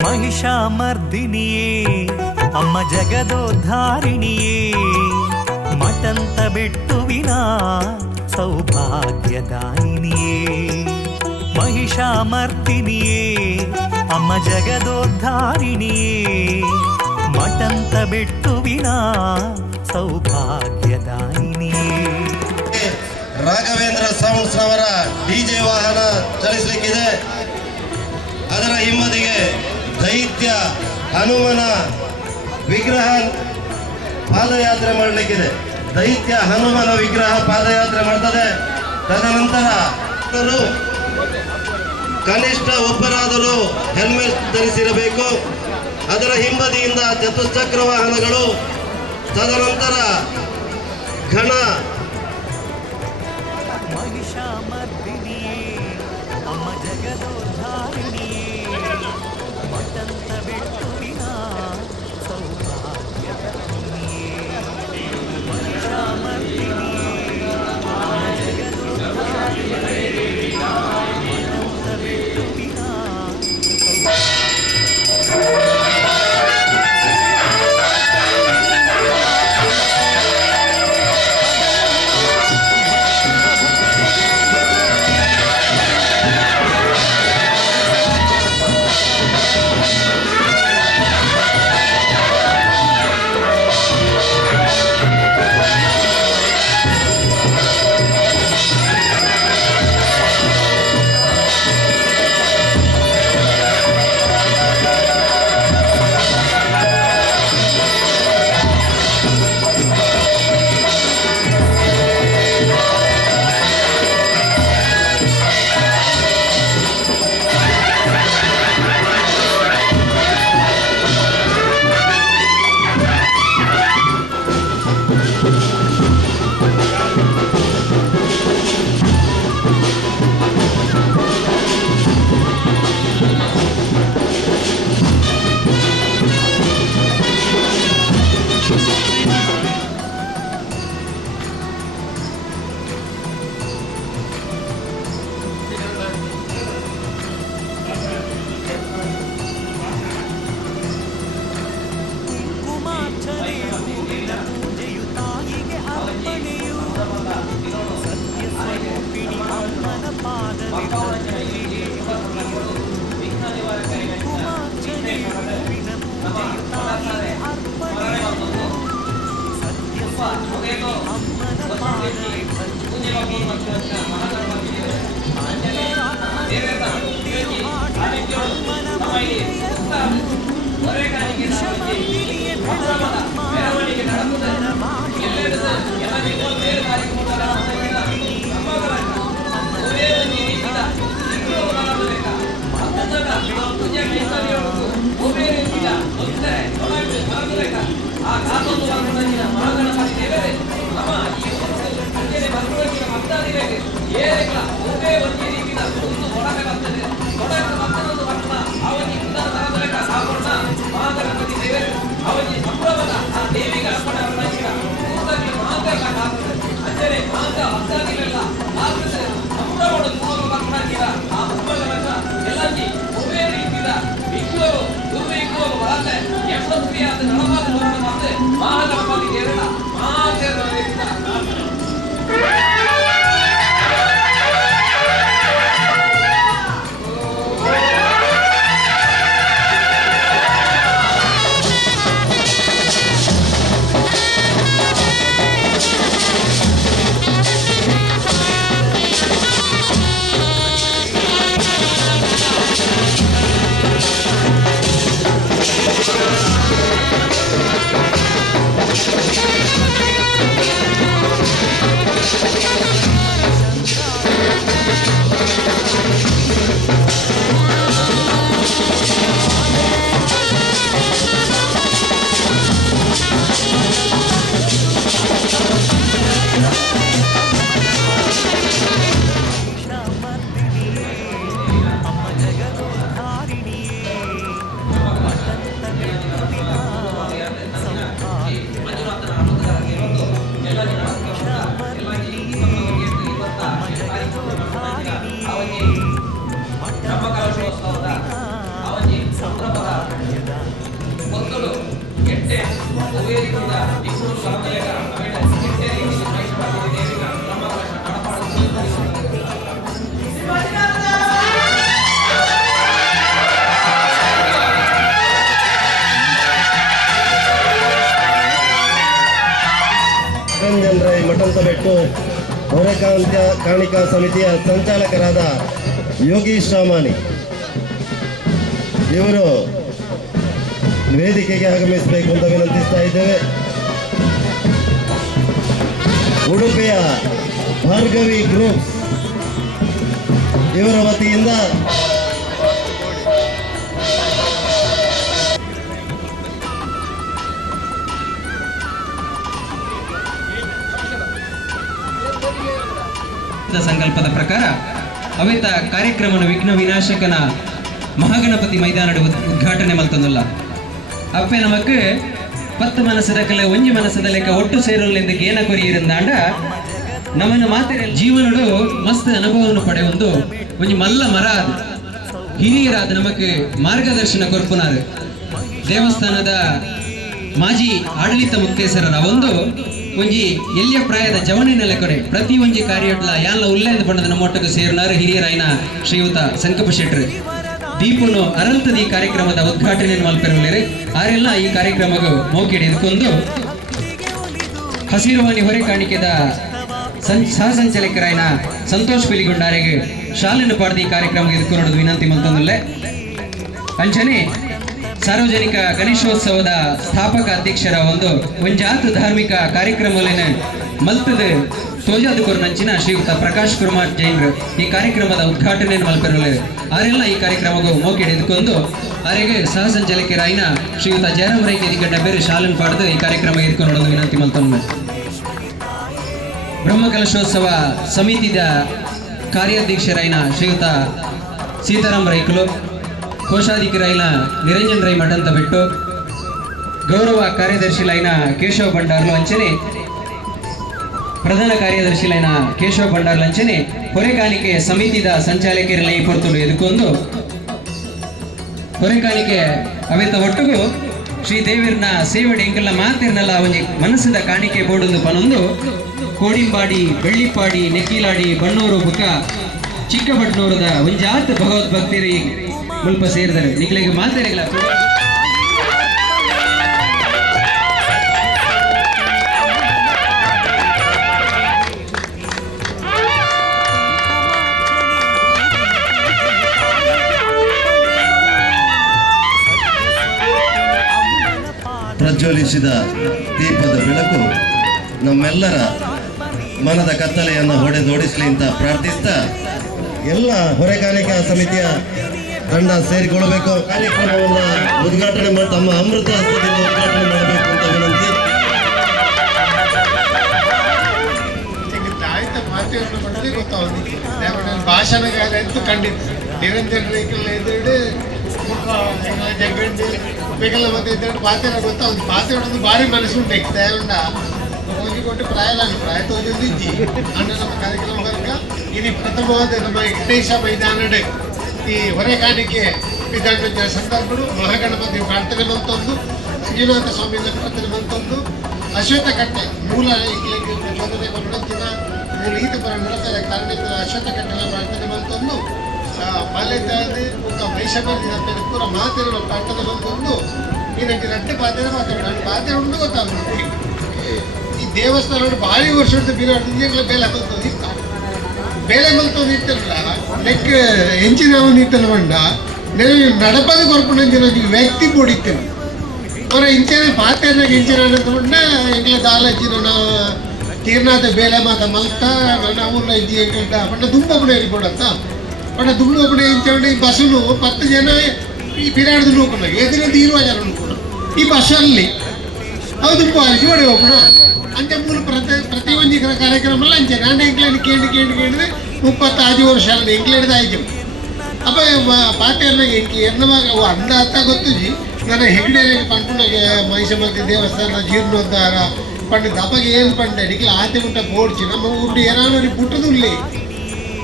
महिषामर्दिनिये अम्म जगदोद्धारिणिये मटंत बिट्टुविन सौभाग्यदायिनिये महिषामर्दिनिये अम्म जगदोद्धारिणिये मटंत बिट्टुविन सौभाग्यदायिनिये Raghavendra sounds ರವರ DJ ವಾಹನ ಚಲಿಸಲಿಕ್ಕಿದೆ. ಅದರ ಹಿಂಬದಿಗೆ ದೈತ್ಯ ಹನುಮನ ವಿಗ್ರಹ ಪಾದಯಾತ್ರೆ ಮಾಡಲಿಕ್ಕಿದೆ. ದೈತ್ಯ ಹನುಮನ ವಿಗ್ರಹ ಪಾದಯಾತ್ರೆ ಮಾಡ್ತದೆ. ತದನಂತರ ಕನಿಷ್ಠ ಒಬ್ಬರಾದರೂ ಹೆಲ್ಮೆಟ್ ಧರಿಸಿರಬೇಕು. ಅದರ ಹಿಂಬದಿಯಿಂದ ಚತುಶ್ಚಕ್ರ ವಾಹನಗಳು, ತದನಂತರ ಘನ महिषामर्दिनिये अम्म जगदोद्धारिणिये मटंत बिट्टुविन सौभाग्यदायिनिये महिषामर्दिनिये अम्म जगदोद्धारिणिये मटंत बिट्टुविन ಮಠಂತಬೆಟ್ಟು ಹೊರೆ ಕಾಣಿಕಾ ಸಮಿತಿಯ ಸಂಚಾಲಕರಾದ ಯೋಗೀಶ್ ರಾಮಾನಿ ಇವರು ವೇದಿಕೆಗೆ ಆಗಮಿಸಬೇಕು ಅಂತ ವಿನಂತಿಸ್ತಾ ಇದ್ದೇವೆ. ಉಡುಪಿಯ ಭಾರ್ಗವಿ ಗ್ರೂಪ್ಸ್ ಇವರ ವತಿಯಿಂದ ಸಂಕಲ್ಪದ ಪ್ರಕಾರ ಅವಿತ ಕಾರ್ಯಕ್ರಮನ ವಿಘ್ನ ವಿನಾಶಕನ ಮಹಾಗಣಪತಿ ಮೈದಾನದ ಉದ್ಘಾಟನೆ ಮಲ್ತೊಂದುಲ್ಲ ಅಪ್ಪೆ ನಮಕ್ 10 ಮನಸ್ಸದ ಕಲೆ ಒಂಜಿ ಮನಸ್ಸದ ಲೆಕ್ಕ ಒಟ್ಟು ಸೇರಲೆಂದು ಗೇನ ಕೊರಿಯಿರಂದಾಂಡ ನಮ್ಮನ್ನು ಮಾತೆರೆ ಜೀವನಡು ಮಸ್ತ್ ಅನುಭವವನ್ನು ಪಡೆಯೊಂದು ಒಂಜಿ ಮಲ್ಲ ಮರ ಅದು ಹಿರಿಯರಾದ ನಮಕ್ ಮಾರ್ಗದರ್ಶನ ಕೊರ್ಪುನಾರು ದೇವಸ್ಥಾನದ ಮಾಜಿ ಆಡಳಿತ ಮುಕ್ತೇಸರರ ಒಂದು ಒಂಜಿ ಎಲ್ಲಿಯ ಪ್ರಾಯದ ಜವನಿನೆಲೆ ಕೊಡೆ ಪ್ರತಿ ಒಂಜಿ ಕಾರ್ಯಟ್ಲ ಯಾನ್ಲ ಉಲ್ಲೇಂದು ಪಂಡದ ನಮ್ಮೊಟ್ಟಿಗೆ ಸೇರಿನಾರು ಹಿರಿಯರಾಯಿನ ಶ್ರೀಯುತ ಸಂಕಪ್ಪ ಶೆಟ್ರು ದೀಪನು ಅರಂತದ ಈ ಕಾರ್ಯಕ್ರಮದ ಉದ್ಘಾಟನೆಯನ್ನು ಮಲ್ಪೆರುಳ್ಳೇರು ಆರೆಲ್ಲ ಈ ಕಾರ್ಯಕ್ರಮಗೂ ಮೌಕೆ ಹಿಡಿದುಕೊಂಡು ಹಸಿರುವಾಣಿ ಹೊರೆ ಕಾಣಿಕೆದ ಸಹ ಸಂಚಾಲಕರಾಯಿನ ಸಂತೋಷ್ ಪಿಲಿಗೊಂಡಾರೆಗೆ ಶಾಲೆಯನ್ನು ಪಾಡ್ದು ಈ ಕಾರ್ಯಕ್ರಮಕ್ಕೆ ಎದುಕೊಂಡು ವಿನಂತಿ ಮಲ್ತೊಂದುಲ್ಲೆ ಅಂಚನೆ ಸಾರ್ವಜನಿಕ ಗಣೇಶೋತ್ಸವದ ಸ್ಥಾಪಕ ಅಧ್ಯಕ್ಷರ ಒಂದು ಒಂಜಾತು ಧಾರ್ಮಿಕ ಕಾರ್ಯಕ್ರಮಗಳನ್ನ ಮಲ್ತದ ತೋಜಾದು ಕೊರ್ನಂಚಿನ ಶ್ರೀಯುತ ಪ್ರಕಾಶ್ ಕುಮಾರ್ ಜೈನ್ರು ಈ ಕಾರ್ಯಕ್ರಮದ ಉದ್ಘಾಟನೆಯನ್ನು ಮಲ್ಪೆರುಳ್ಳೇರು ಆರೆಲ್ಲ ಈ ಕಾರ್ಯಕ್ರಮಗೂ ಮೌಕೆ ಹಿಡಿದುಕೊಂಡು ಆರೆಗೆ ಸಹ ಸಂಚಾಲಕರಾಯಿನ ಶ್ರೀಯುತ ಜಯರಾಮ್ ರೈ ಕೆದಿಗಡ್ಡ ಬೇರೆ ಶಾಲೆಯನ್ನು ಪಾಡ್ದು ಈ ಕಾರ್ಯಕ್ರಮ ಎದುಕೊಂಡು ವಿನಂತಿ ಮಲ್ತೊಂದು ಬ್ರಹ್ಮಕಲಶೋತ್ಸವ ಸಮಿತಿದ ಕಾರ್ಯಾಧ್ಯಕ್ಷರಾಯಿನ ಶ್ರೀಯುತ ಸೀತಾರಾಮ್ ರೈಕಲು ಕೋಶಾಧಿಕಾರಿನ ನಿರಂಜನ್ ರೈ ಮಠಂತ ಬಿಟ್ಟು ಗೌರವ ಕಾರ್ಯದರ್ಶಿಲೈನ ಕೇಶವ ಭಂಡಾರ್ಲು ಅಂಚನೆ ಪ್ರಧಾನ ಕಾರ್ಯದರ್ಶಿಲೈನ ಕೇಶವ ಭಂಡಾರ್ಲು ಅಂಚನೆ ಹೊರೆಕಾಣಿಕೆ ಸಮಿತಿದ ಸಂಚಾಲಕರೆಲ್ಲ ಈ ಪೊರ್ತುಡು ಎದುಕೊಂಡು ಹೊರೆಕಾಣಿಕೆ ಅವೆತ ಒಟ್ಟಿಗೂ ಶ್ರೀ ದೇವಿರ್ನ ಸೇವಡೆ ಎಂಕಲ್ನ ಮಾತಿರ್ನಲ್ಲ ಒಂಜಿ ಮನಸ್ಸಿದ ಕಾಣಿಕೆ ಬೋಡೊಂದು ಪನೊಂದು ಕೋಡಿಂಬಾಡಿ ಬೆಳ್ಳಿಪಾಡಿ ನೆಕ್ಕಿಲಾಡಿ ಬಣ್ಣೂರು ಬುಕ್ಕ ಚಿಕ್ಕಬಟ್ನೂರದ ಒಂಜಾತ್ ಭಗವದ್ಭಕ್ತರಿ ಮುಲ್ಪ ಸೇರಿದರು ನಿಗಳಿಗೆ ಮಾತಾಡಿಲ್ಲ ಪ್ರಜ್ವಲಿಸಿದ ದೀಪದ ಬೆಳಕು ನಮ್ಮೆಲ್ಲರ ಮನದ ಕತ್ತಲೆಯನ್ನು ಹೊಡೆದೋಡಿಸಲಿ ಅಂತ ಪ್ರಾರ್ಥಿಸ್ತಾ ಎಲ್ಲ ಹೊರೆಕಾಣಿಕಾ ಸಮಿತಿಯ ತಂಡ ಸೇರಿಕೊಳ್ಳಬೇಕು. ಕಾರ್ಯಕ್ರಮವನ್ನು ಉದ್ಘಾಟನೆ ಮಾಡಿ ತಮ್ಮ ಅಮೃತ ಹಸ್ತದಿಂದ ಉದ್ಘಾಟನೆ ಮಾಡಬೇಕು ಅಂತ ವಿನಂತಿ. ಭಾಷಣಗಾರ ಅಂತೂ ಖಂಡಿತ ನಿರಂಜನ್ ರೈಕಲ್ ಎದುರು ಜಗಂಡು ಬೇಕಲ್ಲ ಮತ್ತೆ ಎದುರು ಪಾತ್ರ ಗೊತ್ತಾವುದು ಪಾತ್ರೆ ಭಾರಿ ಮನಸ್ಸು ಉಂಟು ದೇವಂಡ ಹೋಗಿಕೊಟ್ಟು ಪ್ರಾಯ ತೋಜಿದ್ದಿ ಅಣ್ಣ ನಮ್ಮ ಕಾರ್ಯಕ್ರಮ ವರ್ಗ ಇದು ಪ್ರಥಮವಾದ ನಮ್ಮ ವೆಂಕಟೇಶ ಮೈದಾನದ ಈ ಹೊರೆಕಾಣಿಕೆ ವಿಧಾನ ಸಂದರ್ಭಗಳು ಮಹಾಗಣಪತಿ ಪ್ರಾರ್ಥನೆ ಬಂತೊಂದು ಶ್ರೀನಾಥ ಸ್ವಾಮಿಯಿಂದ ಪ್ರಾರ್ಥನೆ ಬಂತೊಂದು ಅಶ್ವತ್ಥ ಕಟ್ಟೆ ಮೂಲ ಪ್ರಚೋದನೆ ಕೊರಡಂತಿನ ಮೂಲ ಈತ ಪರ ನಡೆತಾರೆ ಕಾರಣ ಅಶ್ವತ್ಥ ಕಟ್ಟೆಲ್ಲ ಪ್ರಾರ್ಥನೆ ಬಂತೊಂದು ಬಾಲ್ಯದಲ್ಲಿ ಒಂದು ವೈಷಮ್ಯ ಪೂರ ಮಾತಿರೋ ಪ್ರಾರ್ಥನೆ ಬಂತೊಂದು ಇದಕ್ಕೆ ರಟ್ಟೆ ಪಾತ್ರೆ ಮಾತಾಡೋಣ ಪಾತ್ರೆ ಉಂಟು ಗೊತ್ತಾಗುತ್ತೆ ಈ ದೇವಸ್ಥಾನ ಭಾರಿ ವರ್ಷದ ಬೀರಾಡ್ದು ಬೇಲೆ ಹಾಕೋದು ಬೇಲೆ ಮಲ್ತೊಂದು ಇತ್ತಲ್ಲ ನೆಕ್ ಎಂಚಿನವು ನಿತ್ತಲ್ಲ ಬಂಡ ನಡಪದ ಕೊರ್ಪುಂಜಿನ ವ್ಯಕ್ತಿ ಬೋಡಿತ್ತೇನೆ ಅವರ ಇಂಚನೆ ಪಾತ್ರೆನಾಗ ಇಂಚಿನ ಬಂಡ ಎಂಗ್ಲ ದಾಲಜ್ಜಿನ ತೀರ್ನಾಥ ಬೇಲೆ ಮಾತ ಮಲ್ತ ನನ್ನ ಊರ್ಲ ಇದ್ದಿ ಎಂಟ ಬಣ್ಣ ದುಂಬೊಬ್ಬನೇ ಕೊಡತ್ತ ಬಣ್ಣ ದುಂಬೊಬ್ಬನೇ ಇಂಚಂಡು ಈ ಬಸ್ಸು 10 ಜನ ಈ ಬಿರಾಡ್ದು ನೋಕೋಣ ಎದುರಿಂದ 20 ಜನ ನೋಕೋಣ ಈ ಬಸ್ಸಲ್ಲಿ ಅವು ದುಂಬ ಅರಿಸಿ ಹೊಡೆ ಹೋಗೋಣ ಅಂಚೆ ಮೂಲ ಪ್ರತಿ ಒಂಜಿ ಕಾರ್ಯಕ್ರಮ ಎಲ್ಲ ಅಂಚೆ ನಾನು ಎಂಕ್ಲೇನು ಕೇಳಿದ್ರೆ 35 ವರ್ಷ ಅಲ್ಲ ಎಂಕ್ಲೇಡ್ದು ಆಯ್ತು ಅಪ್ಪ ಪಾತ್ರೆನಾಗ ಎಂಕಿ ಎನ್ನವಾಗ ಅವು ಅಂದ ಅತ್ತ ಗೊತ್ತುಜಿ ನನ್ನ ಹೆಗ್ಡೆಗೆ ಪಂಪುನಾಗೆ ಮೈಸಮತಿ ದೇವಸ್ಥಾನ ಜೀರ್ಣೋದ್ಧಾರ ಪಂಡ ದಪ್ಪಗೆ ಏನು ಪಂಡ ಅಡಿಗೆ ಆತೆ ಮುಟ್ಟ ಪೋಡ್ಚಿ ನಮ್ಮ ಊರು ಏನಾದ್ರು ಪುಟ್ಟದುಲ್ಲಿ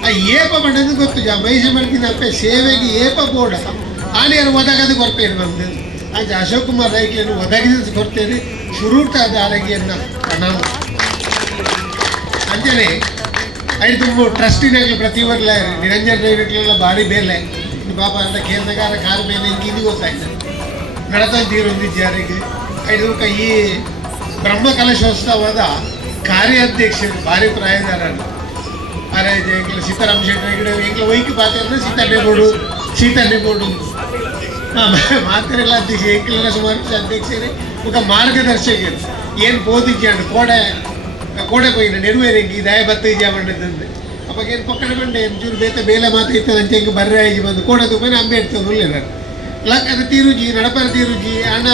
ಆ ಏಪ ಪಂಡದು ಗೊತ್ತುಜಿ ಆ ಮೈಸಮರ್ತಿನ ಅಪ್ಪ ಸೇವೆಗೆ ಏಪ ಬೋಡ ಆನೆಯರು ಒದಗದು ಕೊರಪೇನು ಬಂದು ಆಯ್ತು ಅಶೋಕ್ ಕುಮಾರ್ ರೈಕೇನು ಒದಗಿಸಿ ಕೊಡ್ತೇನೆ ಶುರುಟ ಅದು ಆರೋಗ್ಯನ ನಾವು ಅಂಜನೆ ಐದು ತುಂಬ ಟ್ರಸ್ಟಿನಾಗಲಿ ಪ್ರತಿ ವರ್ಷ ನಿರಂಜನ್ ರೈವೆಲ್ಲ ಭಾರಿ ಬೇಲೆ ಪಾಪ ಅಂತ ಕೇಂದ್ರಗಾರ ಕಾರ್ ಬೇಲೆ ಹಿಂಗೆ ಗೊತ್ತಾಯ್ತು ನಡತಾ ತೀರೊಂದಿದ್ದು ಯಾರಿಗೆ ಐದು ಈ ಬ್ರಹ್ಮಕಲಶೋತ್ಸವದ ಕಾರ್ಯಾಧ್ಯಕ್ಷರು ಭಾರಿ ಪ್ರಾಯದಾರರು ಅರೆ ಎಂಕ್ಲ ಸೀತಾರಾಮ ಶೆಟ್ಟಿ ಹೆಗಡೆ ಎಂಕ್ಲ ವೈಕ್ ಪಾತ್ರ ಸೀತಾನೇಗೌಡು ಮಾತೆರೆಲ್ಲ ಅಧ್ಯಕ್ಷ ಎಂಕ್ಲೆಲ್ಲ ಸುಮಾರು ಅಧ್ಯಕ್ಷರೇ ఒక మార్గదర్శకుడు ಏನು ಬೋಧಿಂಚಾడు ಕೋಡೆ పోయిన ನೆರವೇರಂಗಿ ದಯ ಬತ್ತೈಜಿ ಬಂಡದ್ದು ಅವಾಗ ಏನು ಪಕ್ಕಡ ಬಂಡೆ ಎಂಚೂರು ಬೇತ ಬೇಲೆ ಮಾತಾಡ್ತಾರೆ ಅಂತ ಹೆಂಗೆ ಬರ್ರೆ ಆಗಿ ಬಂದು ಕೋಡೆ ತುಪ್ಪನೆ ಅಂಬೆ ಇಡ್ತದೆ ಲಕ್ ಅದು ತೀರುಜಿ ನಡಪರ ತೀರುಜಿ ಅಣ್ಣ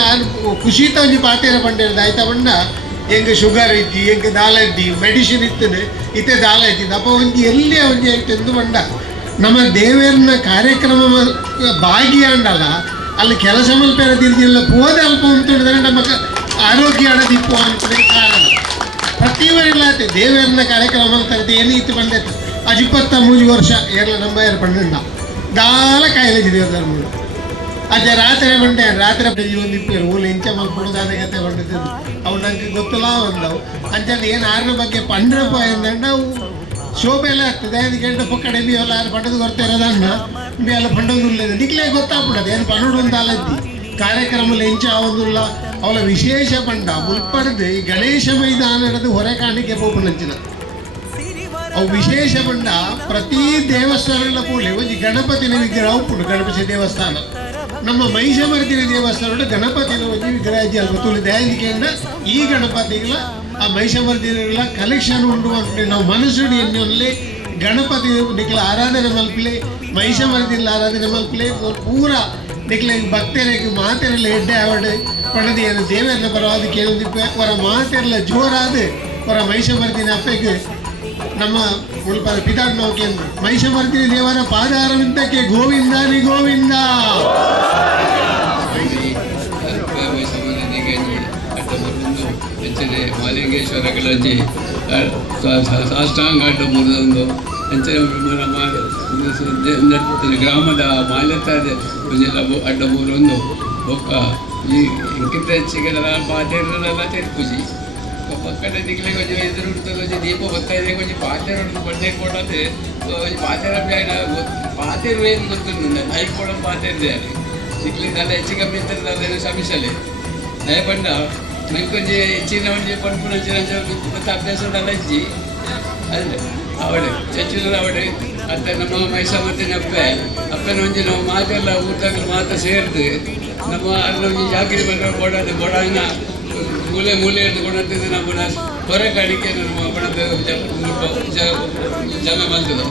ಖುಷಿತ ಒಂಜಿ ಪಾತೇರ ಬಂಡೆ ಆಯ್ತಾ ಬಂಡ ಹೆಂಗೆ ಶುಗರ್ ಇದ್ದಿ ಹೆಂಗೆ ದಾಲ ಇದ್ದಿ ಮೆಡಿಸಿನ್ ಇತ್ತನೆ ಇತ್ತೆ ದಾಲ ಇದ್ದಿದ್ದು ಅಪ್ಪ ಒಂಜಿ ಎಲ್ಲಿ ಒಂಜಿ ಎಂಟು ಬಂಡ ನಮ್ಮ ದೇವೇರನ ಕಾರ್ಯಕ್ರಮ ಭಾಗಿಯಾಡಲ್ಲ ಅಲ್ಲಿ ಕೆಲಸ ಮಲ್ಪೇರ ತಿರ್ಜಿಲ್ಲ ಹೋದ ಅಲ್ಪ ಉಂಟು ನಮ್ಮ ಆರೋಗ್ಯ ದಿಪ್ಪು ಅಂತ ಕಾರಣ ಪ್ರತಿವರಿಲ್ಲ ದೇವೇರನ ಕಾರ್ಯಕ್ರಮ ಮಲ್ತಂತೆ ಏನು ಇತ್ತು ಬಂದೈತೆ ಅದು 23 ವರ್ಷ ಏರ್ಲ ನಮ್ಮ ಏರ್ ಪಂಡ ದಾಲ ಕಾಯಿಲೆ ದೇವ್ರ ಮೂರು ಅದೇ ರಾತ್ರಿ ಬಂಡೆ ರಾತ್ರಿ ಒಂದು ಇಪ್ಪೇರು ಊರು ಇಂಚ ಮಲ್ಪಡೋದಾದ ಕತೆ ಬಂದಿದ್ದು ಅವು ನಂಗೆ ಗೊತ್ತಿಲ್ಲ ಒಂದವು ಅಂಚಲ್ಲಿ ಏನು ಆರ್ನ ಬಗ್ಗೆ ಪಂಡ್ರಪ್ಪ ಎಂದಂಡ ಅವು ಶೋಭೆ ಎಲ್ಲ ಆಗ್ತದೆ ಅದಕ್ಕೆ ಎಂಟು ಪಕ್ಕಡೆ ಬಿ ಎಲ್ಲ ಪಂಡದು ಗೊತ್ತಿರೋದನ್ನ ಬಿ ಎಲ್ಲ ಪಂಡೋದು ಇಲ್ಲ ನಿಕ್ಲೇ ಗೊತ್ತಾಗ್ಬಿಡೋದು ಏನು ಪನ್ನೋಡು ಅಂತ ಅಲ್ಲದ್ದಿ ಕಾರ್ಯಕ್ರಮದಲ್ಲಿ ಎಂಚ ಆಗೋದಿಲ್ಲ ಅವಳ ವಿಶೇಷ ಪಂಡ ಮುಲ್ಪಡ್ದು ಈ ಗಣೇಶ ಮೈದಾನದ ಹೊರೆ ಕಾಣಿಕೆ ಪೋಪನಂಚಿನ ಅವು ವಿಶೇಷ ಪಂಡ ಪ್ರತಿ ದೇವಸ್ಥಾನಗಳ ಕೂಡಲೇ ಒಂದು ಗಣಪತಿನ ವಿಗ್ರಹ ಉಪ್ಪುಂಡು ಗಣಪತಿ ದೇವಸ್ಥಾನ ನಮ್ಮ ಮಹಿಷಮರ್ದಿನ ದೇವಸ್ಥಾನ ಗಣಪತಿನ ಒಂದು ವಿಗ್ರಹ ಅಲ್ಪ ತುಳಿದ ಅದಕ್ಕೆಂಡ ಈ ಗಣಪತಿಗಳ ಆ ಮಹಿಷಮರ್ದಿನ ಕಲೆಕ್ಷನ್ ಉಂಟು ಅಂತ ನಾವು ಮನಸ್ಸುಡಿ ಎನ್ನಲ್ಲಿ ಗಣಪತಿ ನಿಕ್ಲ ಆರಾಧನೆ ಮಲ್ಪಲೆ ಮಹಿಷಮರ್ದಿನ ಆರಾಧನೆ ಮಲ್ಪಲೆ ಪೂರ ನಿಕ್ಲ ಭಕ್ತರಿಗೆ ಮಾತೆರೆಲ್ಲ ಎಡ್ಡೆ ಆವಡೆ ಪಣದಿ ಏನು ದೇವರನ್ನ ಬರವಾದ ಕೇಳಿದ್ದೆ ಅವರ ಮಾತೆರೆಲ್ಲ ಜೋರಾದ ಅವರ ಮಹಿಷಮರ್ದಿನ ಅಪ್ಪೆಗೆ ನಮ್ಮ ಮುಲ್ಪದ ಪಿತಾಡ್ ನೌಕೆಂದು ಮಹಿಷಮರ್ದಿನ ದೇವರ ಪಾದಾರವಿದ್ದಕ್ಕೆ ಗೋವಿಂದಾನಿ ಗೋವಿಂದ ಮಾಲಿಂಗೇಶ್ವರಗಳಲ್ಲಿ ಸಾಷ್ಟಾಂಗ ಮುರಿದೊಂದು ಗ್ರಾಮದ ಮಾಲ್ಯತ ಅಡ್ಡ ಮೂರೊಂದು ಒಕ್ಕ ಈ ಇಂಕಿಂತ ಹೆಚ್ಚಿಗೆಲ್ಲ ಪಾತೆರೆಲ್ಲ ತೆರ್ಕುಜಿ ಪಕ್ಕದ ದಿಗ್ಲಿಗೆ ಕೊಂಚ ಎದುರು ಹುಡ್ತದೆ ಕೊಂಚ ದೀಪ ಬರ್ತಾ ಇದೆ ಕೊಂಚ ಪಾತೆರೆ ಬಂಡೆ ಕೊಡದೆ ಪಾತೆರ ಪಾತೆರು ಏನು ಗೊತ್ತಿಲ್ಲ ನೈಟ್ ಕೊಡೋ ಪಾತೆರೆ ದಿಗ್ಲಿಂದ ಹೆಚ್ಚು ಕಮ್ಮಿ ಇರ್ತದೆ ಸಮೀಸಲೆ ನಯ ಬಂಡ ನಂಗೆ ಕೊಂಚ ಹೆಚ್ಚಿನ ಒಂಜಿ ಪಂಪುನ ಮತ್ತು ಅಭ್ಯಾಸ ಇಜ್ಜಿ ಅಲ್ಲೇ ಅವಡೆ ಚಚ್ಚುದ್ರ ಅವಡೆ ಅಂತ ನಮ್ಮ ಮೈಸಮರ್ತಿನ ಅಪ್ಪನ ಒಂಜಿ ನಾವು ಮಾತೆಲ್ಲ ಊಟಗಳು ಮಾತ್ರ ಸೇರ್ದು ನಮ್ಮ ಅಲ್ಲಿ ಒಂಜಿ ಜಾಕಿರಿ ಬಂದ್ರೆ ಕೊಡೋದು ಕೊಡೋಣ ಮೂಲೆ ಹಿಡ್ಕೊಂಡಂತಿದ್ದು ನಮ್ಮನ್ನ ಹೊರೆ ಕಾಣಿಕೆ ನಮ್ಮ ಬಣದ ಜನ ಬಂತದ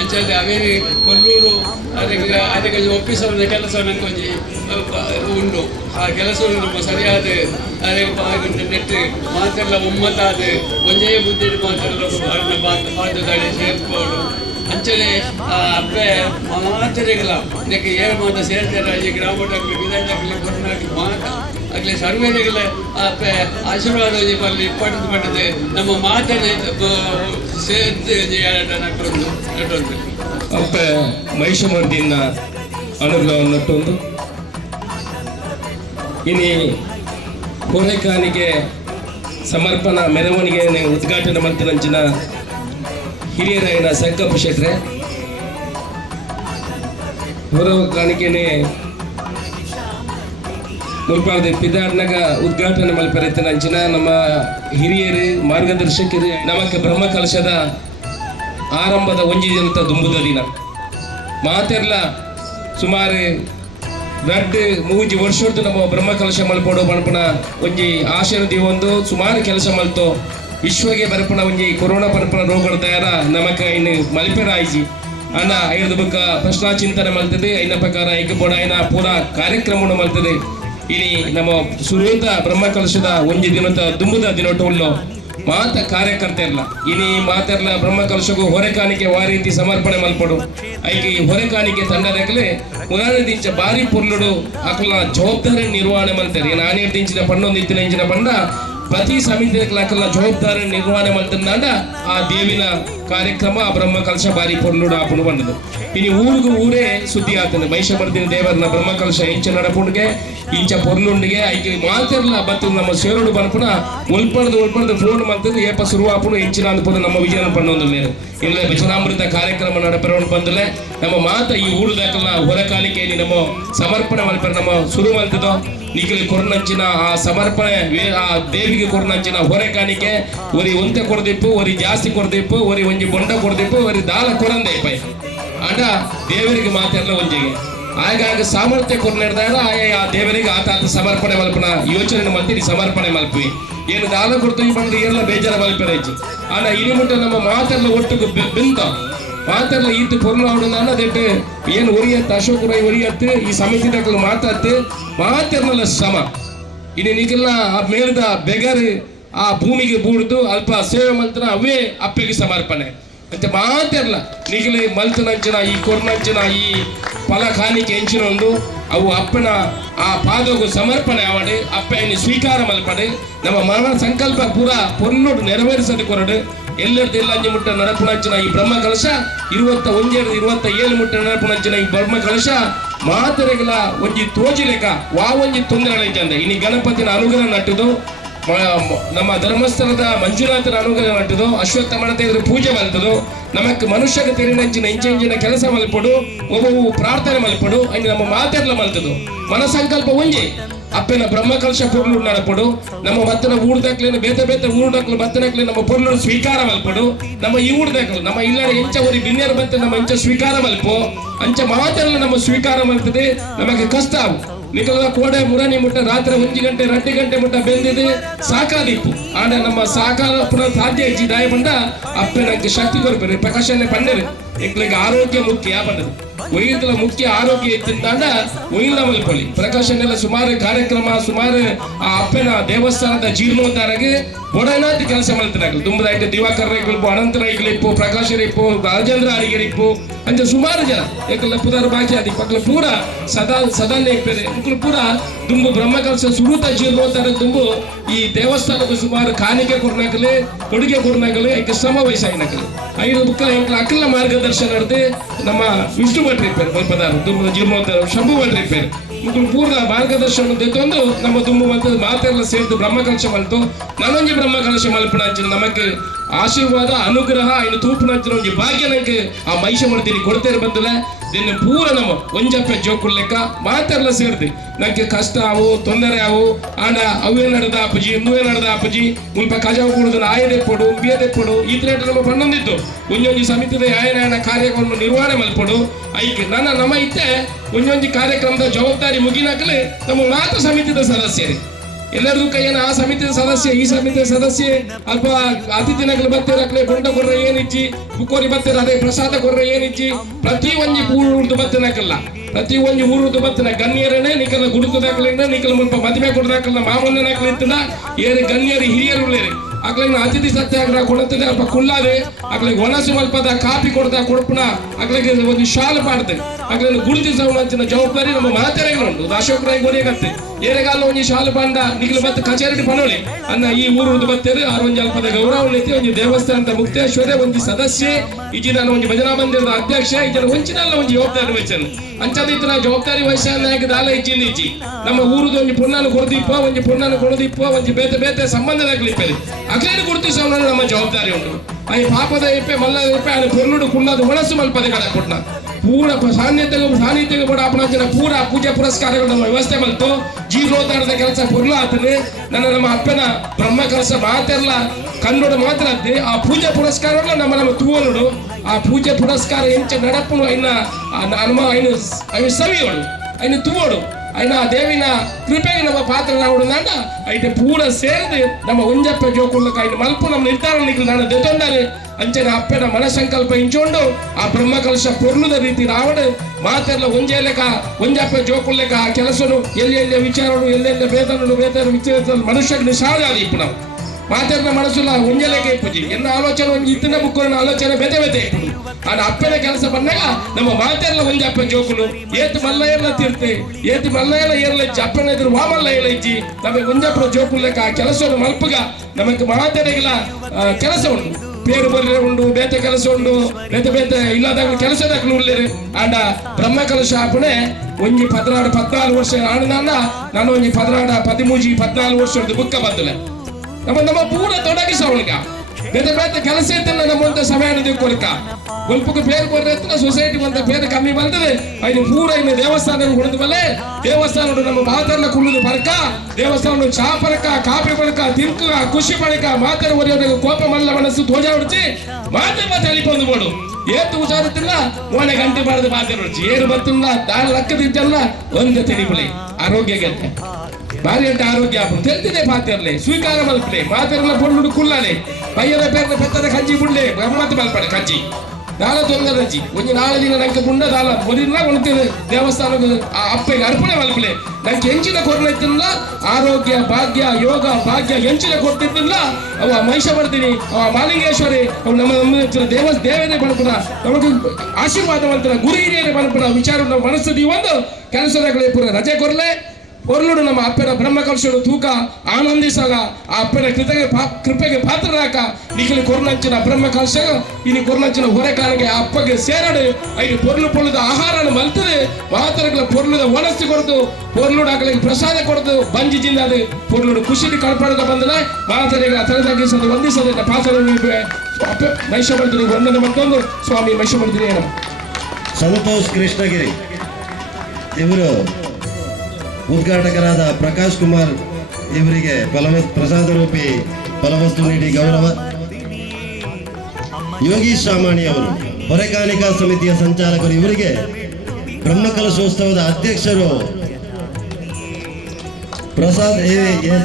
ಅಂಚಲ್ಲಿ ಅವೇನು ಕೊಲ್ಲೂರು ಅದಕ್ಕೆ ಒಪ್ಪಿಸೋದ ಕೆಲಸ ನಂಗೊಂಜಿ ಉಂಡು ಆ ಕೆಲಸವನ್ನು ನಮ್ಮ ಸರಿಯಾದ ಅದಕ್ಕೆ ನೆಟ್ಟು ಮಾತೆಲ್ಲ ಒಮ್ಮತ್ತಾದ ಒಂದೇ ಬುದ್ಧಿ ಮಾತೆಲ್ಲ ಪಾತ್ರದಲ್ಲಿ ಸೇರ್ಕೊಂಡು ಅಂಚನೆ ಅಪ್ಪೆ ಮಾತರಿಗಳ ಇದಕ್ಕೆ ಏನು ಮಾತ ಸೇರ್ತಾರೆ ಈ ಗ್ರಾಮದಲ್ಲಿ ವಿಧಾನದಲ್ಲಿ ಕೊರೋನಾಗಿ ಮಾತ ಆಗಲಿ ಸರ್ವೇರಿಗಳ ಅಪ್ಪೆ ಆಶೀರ್ವಾದ ಅಲ್ಲಿ ಪಡೆದು ಪಡೆದು ನಮ್ಮ ಮಾತನ್ನೇ ಸೇರ್ದು ನಟೊಂದು ಅಪ್ಪೆ ಮಹಿಷಮರ್ದಿನ ಅನುಗ್ರಹವನ್ನು ನಟ್ಟೊಂದು ಇನಿ ಹೊರೆಕಾನಿಗೆ ಸಮರ್ಪಣಾ ಮೆರವಣಿಗೆಯನ್ನು ಉದ್ಘಾಟನೆ ಮಾಡ್ತಿನಂಚಿನ ಹಿರಿಯರಾಯನ ಸಂಕಲ್ಪ ಕ್ಷೇತ್ರ ಹೊರ ಕಾಣಿಕೆನೆ ಮುಲ್ಪಾದ ಪಿದಾಡ್ನಾಗ ಉದ್ಘಾಟನೆ ಮಲ್ಪೆರತ್ತಿನಂಚಿನ ನಮ್ಮ ಹಿರಿಯರು ಮಾರ್ಗದರ್ಶಕರು ನಮಕ್ಕೆ ಬ್ರಹ್ಮ ಕಲಶದ ಆರಂಭದ ಒಂಜಿ ದಿನದ ದುಂಬುದ ದಿನ ಮಾತೆರ್ಲ ಸುಮಾರು 2-3 ವರ್ಷದ್ದು ನಮ್ಮ ಬ್ರಹ್ಮ ಕಲಶ ಮಲ್ಪೋಡು ಮಲ್ಪನ ಒಂಜಿ ಆಶೀರ್ವಾದ ಒಂದು ಸುಮಾರು ಕೆಲಸ ಮಲ್ತು ವಿಶ್ವಗೆ ಬರ್ಪಣ ಒಂಜಿ ಕೊರೋನಾ ಬರ್ಪಣ ರೋಗದ ತಯಾರ ನಮಕ ಇನ್ನು ಮಲ್ಪೆರ ಆಯ್ಜಿ ಅನ್ನ ಐದು ಬುಕ್ಕ ಪ್ರಶ್ನಾ ಚಿಂತನೆ ಮಲ್ತದೆ ಐನ ಪ್ರಕಾರ ಐಕ ಬೋಡ ಐನ ಪೂರ ಕಾರ್ಯಕ್ರಮ ಮಲ್ತದೆ ಇನಿ ನಮ್ಮ ಸುರೇಂದ ಬ್ರಹ್ಮ ಕಲಶದ ಒಂಜಿ ದಿನದ ದುಂಬುದ ದಿನೊಟ್ಟುಳ್ಳು ಮಾತ ಕಾರ್ಯಕರ್ತ ಇರಲ್ಲ ಇನಿ ಮಾತೆರ್ಲ ಬ್ರಹ್ಮ ಕಲಶಗೂ ಹೊರೆಕಾಣಿಕೆ ವಾ ರೀತಿ ಸಮರ್ಪಣೆ ಮಲ್ಪಡು ಐಕಿ ಹೊರೆಕಾಣಿಕೆ ತಂಡದಾಗಲೇ ಮುರಾರದಿಂಚ ಬಾರಿ ಪೊರ್ಲುಡು ಅಕಲ ಜವಾಬ್ದಾರಿ ನಿರ್ವಹಣೆ ಮಲ್ತಾರೆ ನಾನೇ ದಿಂಚಿನ ಪಣ್ಣೊಂದು ಇತ್ತಿನ ಇಂಚಿನ ಪಂಡ ಪ್ರತಿ ಸಮಿತಿಗಳ ಜವಾಬ್ದಾರಿ ನಿರ್ವಹಣೆ ಮಾಡ್ತಂದಾಂಡ ಆ ದೇವಿನ ಕಾರ್ಯಕ್ರಮ ಆ ಬ್ರಹ್ಮ ಕಲಶ ಬಾರಿ ಪೊರ್ಲುಡು ಆಪುಡು ಬಂದದು ಇನಿ ಊರಿಗೂ ಊರೇ ಸುದ್ದಿ ಆಗ್ತದೆ ಮಹಿಷಮರ್ದಿನ ದೇವರನ ಬ್ರಹ್ಮ ಕಲಶ ಇಂಚ ನಡಪುಂಡಿಗೆ ಇಂಚ ಪೊರ್ಲುಂಡಿಗೆ ಐಕೆ ಮಾತೆರ್ಲ ಬತ್ತು ನಮ್ಮ ಸೇರೋಡು ಬರ್ಪುನ ಒಲ್ಪಡ್ದು ಫೋನ್ ಮಾಡ್ತದೆ ಏಪ ಶುರುವಾಪುಡು ಇಂಚಿನ ಅಂದ್ಪುದು ನಮ್ಮ ವಿಜಯನ ಪಣ್ಣೊಂದು ಇಲ್ಲ ಭಜನಾಮೃತ ಕಾರ್ಯಕ್ರಮ ನಡಪೆರೋಡು ಬಂದಲೆ ನಮ್ಮ ಮಾತ ಈ ಊರುದಾಕಲ್ಲ ಹೊರಕಾಲಿಕೆ ನಮ್ಮ ಸಮರ್ಪಣೆ ಮಲ್ಪರೆ ನಮ್ಮ ಶುರು ಮಾಡ್ತದೋ ನಿಖಿಲ್ ಕೊರನಂಚಿನ ಆ ಸಮರ್ಪಣೆ ಆ ದೇವಿ ದೇವರಿಗೆ ಕೊರ್ನಂಚಿನ ಹೊರೆ ಕಾಣಿಕೆ ಒರಿ ಒಂತೆ ಕೊಡ್ದಿಪ್ಪು ಒರಿ ಜಾಸ್ತಿ ಕೊಡ್ದಿಪ್ಪು ಒರಿ ಒಂಜಿ ಬೊಂಡ ಕೊಡ್ದಿಪ್ಪು ಒರಿ ದಾಲ ಕೊರಂದೆ ಪೈ ಆಂಡ ದೇವರಿಗೆ ಮಾತೆಲ್ಲ ಒಂಜಿಗೆ ಆಗಾಗ ಸಾಮರ್ಥ್ಯ ಕೊರ್ನಿಡ್ದಾಗ ಆ ದೇವರಿಗೆ ಆತ ಸಮರ್ಪಣೆ ಮಲ್ಪನ ಯೋಚನೆ ಮಲ್ತಿ ಸಮರ್ಪಣೆ ಮಲ್ಪಿ ಏನು ದಾನ ಕೊಡ್ತೀವಿ ಬಂದು ಎಲ್ಲ ಬೇಜಾರ ಮಲ್ಪರೈತಿ ಆಂಡ ಇನಿ ಮುಟ್ಟ ನಮ್ಮ ಮಾತೆಲ್ಲ ಒಟ್ಟಿಗೆ ಬೆಂತ ಮಾತೆಲ್ಲ ಈತು ಪೊರ್ಲು ಅವಡನ್ನ ದೆಟ್ಟು ಏನು ಒರಿಯತ್ತು ಅಶೋಕ್ ರೈ ಒರಿಯತ್ತು ಈ ಸಮಿತಿ ತಕ್ಕಲು ಮಾತಾಡ್ತು ಮಾತೆಲ್ಲ ಶ್ರಮ ಇನ್ನು ನಿಗೆಲ್ಲ ಆ ಮೇಲ್ದ ಬೆಗರು ಆ ಭೂಮಿಗೆ ಬೂಡ್ದು ಅಲ್ಪ ಸೇವೆ ಮಂತ್ರ ಅವೇ ಅಪ್ಪೆಗೆ ಸಮರ್ಪಣೆ ಮತ್ತೆ ಮಾತೆಲ್ಲ ನಿಗಲಿ ಮಲ್ತನಂಚಿನ ಈ ಕೊರ್ನಂಚಿನ ಈ ಫಲ ಕಾಣಿಕೆ ಹೆಂಚಿನ ಒಂದು ಅವು ಅಪ್ಪನ ಆ ಪಾದಗೂ ಸಮರ್ಪಣೆ ಆವಡೆ ಅಪ್ಪನ ಸ್ವೀಕಾರ ಮಲ್ಪಡೆ ನಮ್ಮ ಮನ ಸಂಕಲ್ಪ ಪೂರ ಪೊನ್ನೋಡು ನೆರವೇರಿಸದೆ ಕೊರಡು ಎಲ್ಲರದೆಲ್ಲ ಅಂಜಿ ಮುಟ್ಟ ನಡಪುನಂಚಿನ ಈ ಬ್ರಹ್ಮ ಕಲಶ 27 ಮುಟ್ಟ ನಡಪುನಂಚಿನ ಈ ಬ್ರಹ್ಮ ಕಲಶ ಮಾತರೆಗಳ ಒಂಜಿ ತೋಜಿಲೆಕ ಒಂಜಿ ತೊಂದರೆ ಚಂದ ಇನಿ ಗಣಪತಿನ ಅನುಗ್ರಹ ನಟ್ಟದು ನಮ್ಮ ಧರ್ಮಸ್ಥಳದ ಮಂಜುನಾಥನ ಅನುಗ್ರಹ ನಟ್ಟದು ಅಶ್ವತ್ಥಮನ ದೇವರ ಪೂಜೆ ಮಲ್ತದು ನಮಕ್ ಮನುಷ್ಯಗೆ ತೆರಿನಂಚಿನ ಇಂಚಿನ ಕೆಲಸ ಮಲ್ಪಡು ಒಬ್ಬವು ಪ್ರಾರ್ಥನೆ ಮಲ್ಪಡು ಅಲ್ಲಿ ನಮ್ಮ ಮಾತೆಲ್ಲ ಮಲ್ತದು ಮನ ಸಂಕಲ್ಪ ಒಂಜಿ ಅಪ್ಪನ ಬ್ರಹ್ಮ ಕಲಶ ಪೊರ್ಲು ನಡಪಡು ನಮ್ಮ ಮತ್ತನ ಊರ್ದಾಕ್ಲೇನು ಬೇತೆ ಊರ್ದಾಕ್ಲು ಮತ್ತನಕ್ಲೆ ನಮ್ಮ ಪೊರ್ಲು ಸ್ವೀಕಾರ ಮಲ್ಪಡು ನಮ್ಮ ಈ ಊರ್ದಾಕ್ಲು ನಮ್ಮ ಇಲ್ಲ ಎಂಚ ಒರಿ ಬಿನ್ನೇರು ಮತ್ತೆ ನಮ್ಮ ಎಂಚ ಸ್ವೀಕಾರ ಮಲ್ಪು ಅಂಚ ಮಾತೆಲ್ಲ ನಮ್ಮ ಸ್ವೀಕಾರ ಮಲ್ತದೆ ನಮಗೆ ಕಷ್ಟ ಆವು ನಿಕಲ ಕೋಡೆ ಮುರನಿ ಮುಟ್ಟ ರಾತ್ರಿ 1 ಗಂಟೆ 2 ಗಂಟೆ ಮುಟ್ಟ ಬೆಂದಿದೆ ಸಾಕಾದಿಪ್ಪು ಆಡ ನಮ್ಮ ಸಾಕಾರ ಪುನಃ ಸಾಧ್ಯ ಹೆಚ್ಚಿ ದಾಯ ಬಂದ ಅಪ್ಪನಕ್ಕೆ ಶಕ್ತಿ ಕೊರಪೇರೆ ಪ್ರಕಾಶನೆ ಪಂಡರೆ ಎಕ್ಲಿಗೆ ಆರೋಗ್ಯ ಮುಖ್ಯ ಬಂದದು ಒಯ್ಯದಲ್ಲ ಮುಖ್ಯ ಆರೋಗ್ಯ ಇತ್ತಿಂದ ಒಯ್ಲ ಮಲ್ಪಳ್ಳಿ ಪ್ರಕಾಶನೆಲ್ಲ ಸುಮಾರು ಕಾರ್ಯಕ್ರಮ ಸುಮಾರು ಆ ಅಪ್ಪನ ದೇವಸ್ಥಾನದ ಜೀರ್ಣೋದ್ಧಾರಗೆ ಬೊಡನಾತಿ ಕೆಲಸ ಮಾಡ್ತಾರೆ ತುಂಬದಾಯ್ತು ದಿವಾಕರ್ ರೈಗಳಿಪ್ಪು ಅನಂತ ರೈಗಳಿಪ್ಪು ಪ್ರಕಾಶ ರೈಪ್ಪು ರಾಜೇಂದ್ರ ಅಡಿಗರಿಪ್ಪು ಅಂಚ ಸುಮಾರು ಜನ ಏಕಲ್ಲ ಪುದರ್ ಬಾಕಿ ಅದಿ ಪಕ್ಲ ಪೂರ ಸದಾ ನೇಪೇರೆ ಮಕ್ಕಳು ಪೂರ ದುಂಬು ಬ್ರಹ್ಮಕಲಶ ಸುರುತ ಜೀರ್ಣೋದ್ಧಾರ ದುಂಬು ಈ ದೇವಸ್ಥಾನದ ಸುಮಾರು ಕಾಣಿಕೆ ಕೊಡ್ನಾಕಲೆ ಕೊಡುಗೆ ಕೊಡ್ನಾಕಲೆ ಐಕೆ ಶ್ರಮ ವಹಿಸಾಗಿನಾಕಲೆ 5 ಮಕ್ಕಳ ಅಕ್ಕಲ ಮಾರ್ಗದರ್ಶನ ನಡೆದು ನಮ್ಮ ವಿಷ್ಣು ಭಟ್ ರಿಪೇರ್ ಮಲ್ಪದಾರ ದುಂಬು ಜೀರ್ಣೋದ್ಧಾರ ಶಂಭು ಭಟ್ ರಿಪೇರ್ ಮಕ್ಕಳು ಪೂರ್ಣ ಮಾರ್ಗದರ್ಶನ ತಂದು ನಮ್ಮ ದುಂಬು ಮಲ್ತ ಮಾತೆಲ್ಲ ಸೇರಿದು ಬ್ರಹ್ಮಕಲಶ ಮಲ್ತು ನಾನೊಂಜಿ ಬ್ರಹ್ಮಕಲಶ ಮಲ್ಪನ ಅಂಚಿನ ನಮಗೆ ಆಶೀರ್ವಾದ ಅನುಗ್ರಹ ಇನ್ನು ತೂಪುನಂಚಿನ ಒಂಜಿ ಭಾಗ್ಯ ನಂಗೆ ಆ ಮೈಷ ಮಾಡ್ತೀನಿ ಕೊಡ್ತೇನೆ ಬಂದಲೆ ದಿನ ಪೂರ ನಮ್ಮ ಒಂಜಪ್ಪೆ ಜೋಕುಲ್ ಲೆಕ್ಕ ಮಾತೆಲ್ಲ ಸೇರಿದೆ ನಂಗೆ ಕಷ್ಟ ಆವು ತೊಂದರೆ ಆವು ಆಂಡ ಅವೇ ನಡೆದ ಅಪ್ಪಜಿ ಇನ್ನುವೇ ನಡೆದ ಅಪ್ಪಜಿ ಮುಲ್ಪ ಕಜಾವು ಕೂಡುದು ಆಯದೆ ಪೊಡು ಉಂಬಿಯದೆ ಪೊಡು ಈ ತರ ನಮ್ಮ ಪಣ್ಣೊಂದಿತ್ತು ಒಂಜೊಂಜಿ ಸಮಿತಿದ ಆಯನ ಕಾರ್ಯಕ್ರಮ ನಿರ್ವಹಣೆ ಮಲ್ಪಡು ಐಕೆ ನಮ್ಮ ಇತ್ತೆ ಒಂಜೊಂಜಿ ಕಾರ್ಯಕ್ರಮದ ಜವಾಬ್ದಾರಿ ಮುಗಿನಾಕಲೆ ನಮ್ಮ ಮಾತು ಸಮಿತಿದ ಸದಸ್ಯರೇ ಎಲ್ಲರಿಗೂ ಕೈಯನ್ನ ಆ ಸಮಿತಿಯ ಸದಸ್ಯ ಈ ಸಮಿತಿಯ ಸದಸ್ಯೆ ಅಲ್ಪ ಅತಿಥಿನಗಳು ಬತ್ತೇರಕ್ಲೆ ಗೊಂಡ ಕೊರ್ರೆ ಏನಿಚ್ಚಿ ಬುಕ್ಕೋರಿ ಬತ್ತೇರ ಅದೇ ಪ್ರಸಾದ ಕೊರ್ರೆ ಏನಿಚ್ಚಿ ಪ್ರತಿ ಒಂಜಿ ಊರುದು ಬತ್ತನಕಲ್ಲ ಪ್ರತಿ ಒಂಜಿ ಊರುದು ಬತ್ತನ ಗಣ್ಯರೇ ನಿಕಲ ಗುಡುಕದಾಕಲಿಂದ ನಿಕಲ ಮುಲ್ಪ ಮದುವೆ ಕೊಡದಾಕಲ್ಲ ಮಾಮೂಲಿನಾಕಲಿಂತದ ಏರಿ ಗಣ್ಯರು ಹಿರಿಯರು ಉಳ್ಳೇರಿ ಅಗ್ಲಿನ ಅತಿಥಿ ಸತ್ಯಾಗ್ರಹ ಕೊಡುತ್ತದೆ ಅಲ್ಪ ಕುಳ್ಳಾದೆ ಅಗ್ಲಿಗೆ ಒಣಸು ಮಲ್ಪದ ಕಾಪಿ ಕೊಡ್ದ ಕೊಡುಪುನ ಅಗ್ಲಿಗೆ ಒಂದು ಶಾಲು ಮಾಡ್ದೆ ಅಗ್ಲಿನ ಗುರುತಿಸುವಂಚಿನ ಜವಾಬ್ದಾರಿ ನಮ್ಮ ಮಾತೆರೆಗಳುಂಟು ಅಶೋಕ್ ರಾಯ್ ಗೊರೆಗತ್ತೆ ಏರೆಗಾಲ ಒಂಜಿ ಶಾಲು ಬಂಡ ನಿಗ್ಲು ಬತ್ತ ಕಚೇರಿ ಪನೋಳಿ ಅನ್ನ ಈ ಊರುದು ಬತ್ತೇರು ಆರೊಂಜಿ ಅಲ್ಪದ ಗೌರವ ಉಳ್ಳೈತಿ ಒಂಜಿ ದೇವಸ್ಥಾನದ ಮುಕ್ತೇಶ್ವರ ಒಂಜಿ ಸದಸ್ಯೆ ಇಜಿ ನಾನು ಒಂಜಿ ಭಜನಾ ಮಂದಿರದ ಅಧ್ಯಕ್ಷ ಇದರ ಒಂಚಿನಲ್ಲ ಒಂಜಿ ಜವಾಬ್ದಾರಿ ವಹಿಸನು ಅಂಚದಿತ್ತು ನಾವು ಜವಾಬ್ದಾರಿ ವಹಿಸಾಗ ದಾಲ ಇಜ್ಜಿಂದ ಇಜ್ಜಿ ನಮ್ಮ ಊರುದು ಒಂಜಿ ಪುಣ್ಣನು ಕೊಡದಿಪ್ಪ ಒಂಜಿ ಪುಣ್ಣನು ಕೊಡದಿಪ್ಪ ಒಂಜಿ ಬೇತೆ ಸಂಬಂಧದಾಗ್ಲಿಪ್ಪೇರಿ ಅಗ್ಲೇನು ಗುರುತಿಸೋಣ ನಮ್ಮ ಜವಾಬ್ದಾರಿ ಉಂಟು ಅಯ್ಯ ಪಾಪದ ಇಪ್ಪೆ ಮಲ್ಲದ ಇಪ್ಪೆ ಅಲ್ಲಿ ಪೊರ್ನುಡು ಕುಳ್ಳದು ಒಣಸು ಮಲ್ಪದೆ ಕಡೆ ಕೊಟ್ಟ ಪೂರ ಸಾನ್ನಿಧ್ಯಗೆ ಕೂಡ ಅಪರಾಜನ ಪೂರ ಪೂಜೆ ಪುರಸ್ಕಾರಗಳು ನಮ್ಮ ವ್ಯವಸ್ಥೆ ಮಲ್ತು ಜೀರ್ಣೋದ್ಧಾರದ ಕೆಲಸ ಪೊರ್ಲು ಆತದೆ ನಮ್ಮ ಅಪ್ಪನ ಬ್ರಹ್ಮ ಕೆಲಸ ಮಾತೆಲ್ಲ ಕನ್ನಡ ಮಾತ್ರ ಅದ್ದೆ ಆ ಪೂಜೆ ಪುರಸ್ಕಾರಗಳು ನಮ್ಮ ತೂವನುಡು ಆ ಪೂಜೆ ಪುರಸ್ಕಾರ ಎಂಚ ನಡಪುನು ಐನ ಸವಿಯೋಡು ಐನ ತೂವೋಡು ಐನ ದೇವಿನ ಕೃಪೆಗೆ ನಮ್ಮ ಪಾತ್ರ ನಾವು ನಾಡ ಐತೆ ಪೂರ ಸೇರಿದು ನಮ್ಮ ಒಂಜಪ್ಪ ಜೋಕುಳ್ಳಕ ಐನ ಮಲ್ಪ ನಮ್ಮ ನಿರ್ಧಾರ ನಾನು ದೆತೊಂಡರೆ ಅಂಚನೆ ಅಪ್ಪನ ಮನಸಂಕಲ್ಪ ಇಂಚೋಂಡು ಆ ಬ್ರಹ್ಮಕಲಶ ಪೊರ್ಲುದ ರೀತಿ ರಾವಣ ಮಾತೆಲ್ಲ ಒಂಜೇಲೆಕ ಒಂಜಪ್ಪ ಜೋಕುಳ್ಳೆಕ ಆ ಕೆಲಸನು ಎಲ್ಲೆಲ್ಲ ವಿಚಾರನು ಎಲ್ಲೆಲ್ಲ ಬೇತನು ವಿಚಾರ ಮನುಷ್ಯಗೆ ನಿಸಾದಾದಿ ಇಪ್ಪು ನಾವು ಮಾತೆಲ್ಲ ಮನಸ್ಸುಲ್ಲ ಒಂಜಲೆಕ ಇಪ್ಪುಜಿ ಎನ್ನ ಆಲೋಚನೆ ಒಂದು ಇತ್ತಿನ ಬುಕ್ಕಿನ ಆಲೋಚನೆ ಬೇತೆ ಇಪ್ಪುಡು ಆಡ ಅಪ್ಪನ ಕೆಲಸ ಬಂದಾಗ ನಮ್ಮ ಮಾತೆಲ್ಲ ಒಂಜಪ್ಪ ಜೋಕುಲು ಏತು ಮಲ್ಲ ಎಲ್ಲ ತೀರ್ತೆ ಏತು ಮಲ್ಲ ಎಲ್ಲ ಏರ್ಲಜ್ಜಿ ಅಪ್ಪನ ಎದುರು ವಾಮಲ್ಲ ಎಲ್ಲ ಇಜ್ಜಿ ನಮಗೆ ಒಂಜಪ್ಪ ಜೋಕುಳ್ಳೆಕ ಆ ಕೆಲಸವನ್ನು ಮಲ್ಪಗ ನಮಗೆ ಮಾತೆರೆಗಳ ಕೆಲಸ ಉಂಟು పేరు బొర్రె ఉండు బేత ಕೆಲಸ ಉಂಡು ಬೇತೆ ಇಲ್ಲದಾಗ ಕೆಲಸದಾಗ್ಲು ಉಳ್ಳೇರಿ ಆಂಡ ಬ್ರಹ್ಮ ಕಲಶ ಆಪಣೆ ಒಂಜಿ 14 ವರ್ಷ ಆಂಡ ನಾನು ಒಂಜಿ 13 14 ವರ್ಷದ ಬುಕ್ಕ ಬದ್ದಲೆ ನಮ್ಮ ಪೂರ ತೊಡಗಿಸವನಿಗ ಬೇತೆ ಬೇತೆ ಕೆಲಸ ಇತ್ತಲ್ಲ ನಮ್ಮಂತ ಸಮಯ ಕೊರಕ ಒಲ್ಪಕ್ಕೆ ಪೇರು ಬರ್ತಲ್ಲ ಸೊಸೈಟಿ ಬಂದ ಪೇರು ಕಮ್ಮಿ ಬರ್ತದೆ ಐದು ಪೂರ ಇನ್ನು ದೇವಸ್ಥಾನ ಹುಡಿದ ಮೇಲೆ ದೇವಸ್ಥಾನ ನಮ್ಮ ಮಾತನ್ನ ಕುಳ್ಳುದು ಪರಕ ದೇವಸ್ಥಾನ ಚಾ ಪರಕ ಕಾಫಿ ಪರಕ ತಿರ್ಕ ಖುಷಿ ಪರಕ ಮಾತಾಡ ಒರೆಯೋದಾಗ ಕೋಪ ಮಲ್ಲ ಮನಸ್ಸು ಧ್ವಜ ಹೊಡಿಸಿ ಮಾತೆ ಅಳಿಪೊಂದು ಬೋಡು ಏತು ಹುಷಾರುತ್ತಿಲ್ಲ 1 ಗಂಟೆ ಬಾರದು ಮಾತೆ ಹೊಡಿಸಿ ಏರು ಬತ್ತಿಲ್ಲ ತಾನು ಲಕ್ಕದಿದ್ದಲ್ಲ ಒಂದು ತಿಳಿಬಳಿ ಆರೋಗ್ಯ ಗೆದ್ದೆ ಬಾರಿ ಅಂತ ಆರೋಗ್ಯ ತಿಳಿದಿದೆ ಮಾತಿರಲಿ ಸ್ವೀಕಾರ ಮಲ್ಪಲೆ ಮಾತಿರಲ್ಲ ಪೊಳ್ಳು ಕುಳ್ಳಲೆ ಪಯ್ಯದ ಪೇರ್ನ ಪೆತ್ತದ ಕಜ್ಜಿ ಬುಳ್ಳೆ ಗಮ್ಮತ್ತು ಮಲ್ಪಡೆ ಕಜ್ಜಿ ನಾಳೆ ತೊಂದರಜ್ಜಿ ಒಂದು ನಾಳೆ ದಿನ ನಂಗೆ ಬುಂಡ ದಾಲ ಮೊದಲಿನ ಉಣ್ತಿದೆ ದೇವಸ್ಥಾನದ ಅಪ್ಪಗೆ ಅರ್ಪಣೆ ಮಲ್ಪಲೆ ನಂಗೆ ಹೆಂಚಿನ ಕೊರನೆ ಇತ್ತಿಲ್ಲ ಆರೋಗ್ಯ ಭಾಗ್ಯ ಯೋಗ ಭಾಗ್ಯ ಹೆಂಚಿನ ಕೊಡ್ತಿದ್ದಿಲ್ಲ ಅವ ಮಹಿಷ ಬರ್ತೀನಿ ಅವ ಮಾಲಿಂಗೇಶ್ವರಿ ಅವ್ ನಮ್ಮ ದೇವನೇ ಬಣಪುರ ನಮಗೆ ಆಶೀರ್ವಾದವಂತರ ಗುರು ಹಿರಿಯರೇ ಬಣಪುರ ವಿಚಾರ ನಾವು ಮನಸ್ಸದಿ ಒಂದು ಕೆಲಸದಾಗಲೇ ಪುರ ರಜೆ ಕೊರಲೆ పొర్లుడు ನಮ್ಮ ಅಪ್ಪನ ಬ್ರಹ್ಮಕಲಶುಡು ತೂಕ ಆನಂದಿಸಾಗ ಆ ಅಪ್ಪನ ಕೃಪೆಗೆ ಪಾತ್ರರಾಕ ನಿಖಿಲಿ ಕೊರ್ನಂಚಿನ ಬ್ರಹ್ಮಕಲಶ ಇನಿ ಕೊರ್ನಂಚಿನ ಹೊರೆಕಾರಗೆ ಆ ಅಪ್ಪಗೆ ಸೇರಡು ಐದು ಪೊರ್ಲುದ ಆಹಾರನ ಮಲ್ತದೆ ಮಾತರಗಳ ಪೊರ್ಲುದ ಒಣಸ್ತಿ ಕೊಡ್ದು ಪೊರ್ಲುಡಾಗಲಿಗೆ ಪ್ರಸಾದ ಕೊಡ್ದು ಬಂಜಿ ಜಿಲ್ಲಾದ ಪೊರ್ಲುಡು ಖುಷಿ ಕಳ್ಪಡದ ಬಂದದ ಮಾತರಿಗಳ ತಲೆದಾಗಿಸದೆ ವಂದಿಸದೆ ಪಾತ್ರ ಅಪ್ಪ ಮಹಿಷಮರ್ದಿನಿ ವಂದನೆ ಮತ್ತೊಂದು ಸ್ವಾಮಿ ಮಹಿಷಮರ್ದಿನಿ ಸಂತೋಷ್ ಕೃಷ್ಣಗಿರಿ ಇವರು ಉದ್ಘಾಟಕರಾದ ಪ್ರಕಾಶ್ ಕುಮಾರ್ ಇವರಿಗೆ ಪ್ರಸಾದ ರೂಪಿ ಫಲವಸ್ತು ನೀಡಿ ಗೌರವ. ಯೋಗೀಶ್ ಸಾಮಾಣಿ ಅವರು ಹೊರೆಕಾಣಿಕಾ ಸಮಿತಿಯ ಸಂಚಾಲಕರು ಇವರಿಗೆ ಬ್ರಹ್ಮಕಲಶೋತ್ಸವದ ಅಧ್ಯಕ್ಷರು ಪ್ರಸಾದ್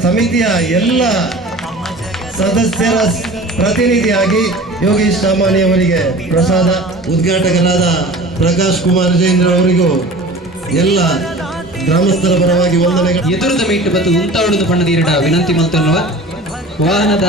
ಸಮಿತಿಯ ಎಲ್ಲ ಸದಸ್ಯರ ಪ್ರತಿನಿಧಿಯಾಗಿ ಯೋಗೀಶ್ ಸಾಮಾಣಿ ಅವರಿಗೆ ಪ್ರಸಾದ. ಉದ್ಘಾಟಕರಾದ ಪ್ರಕಾಶ್ ಕುಮಾರ್ ಜೈಂದ್ರ ಅವರಿಗೂ ಎಲ್ಲ ಗ್ರಾಮಸ್ಥರ ಪರವಾಗಿ ವಂದನೆಗಳು. ಎದುರದ ಮೀಟ್ಟು ಬತ್ತು ಉಂತಾವಣದ ಪಣ್ಣದೀರಡ ವಿನಂತಿ ಮಲ್ತನ್ನುವ ವಾಹನದ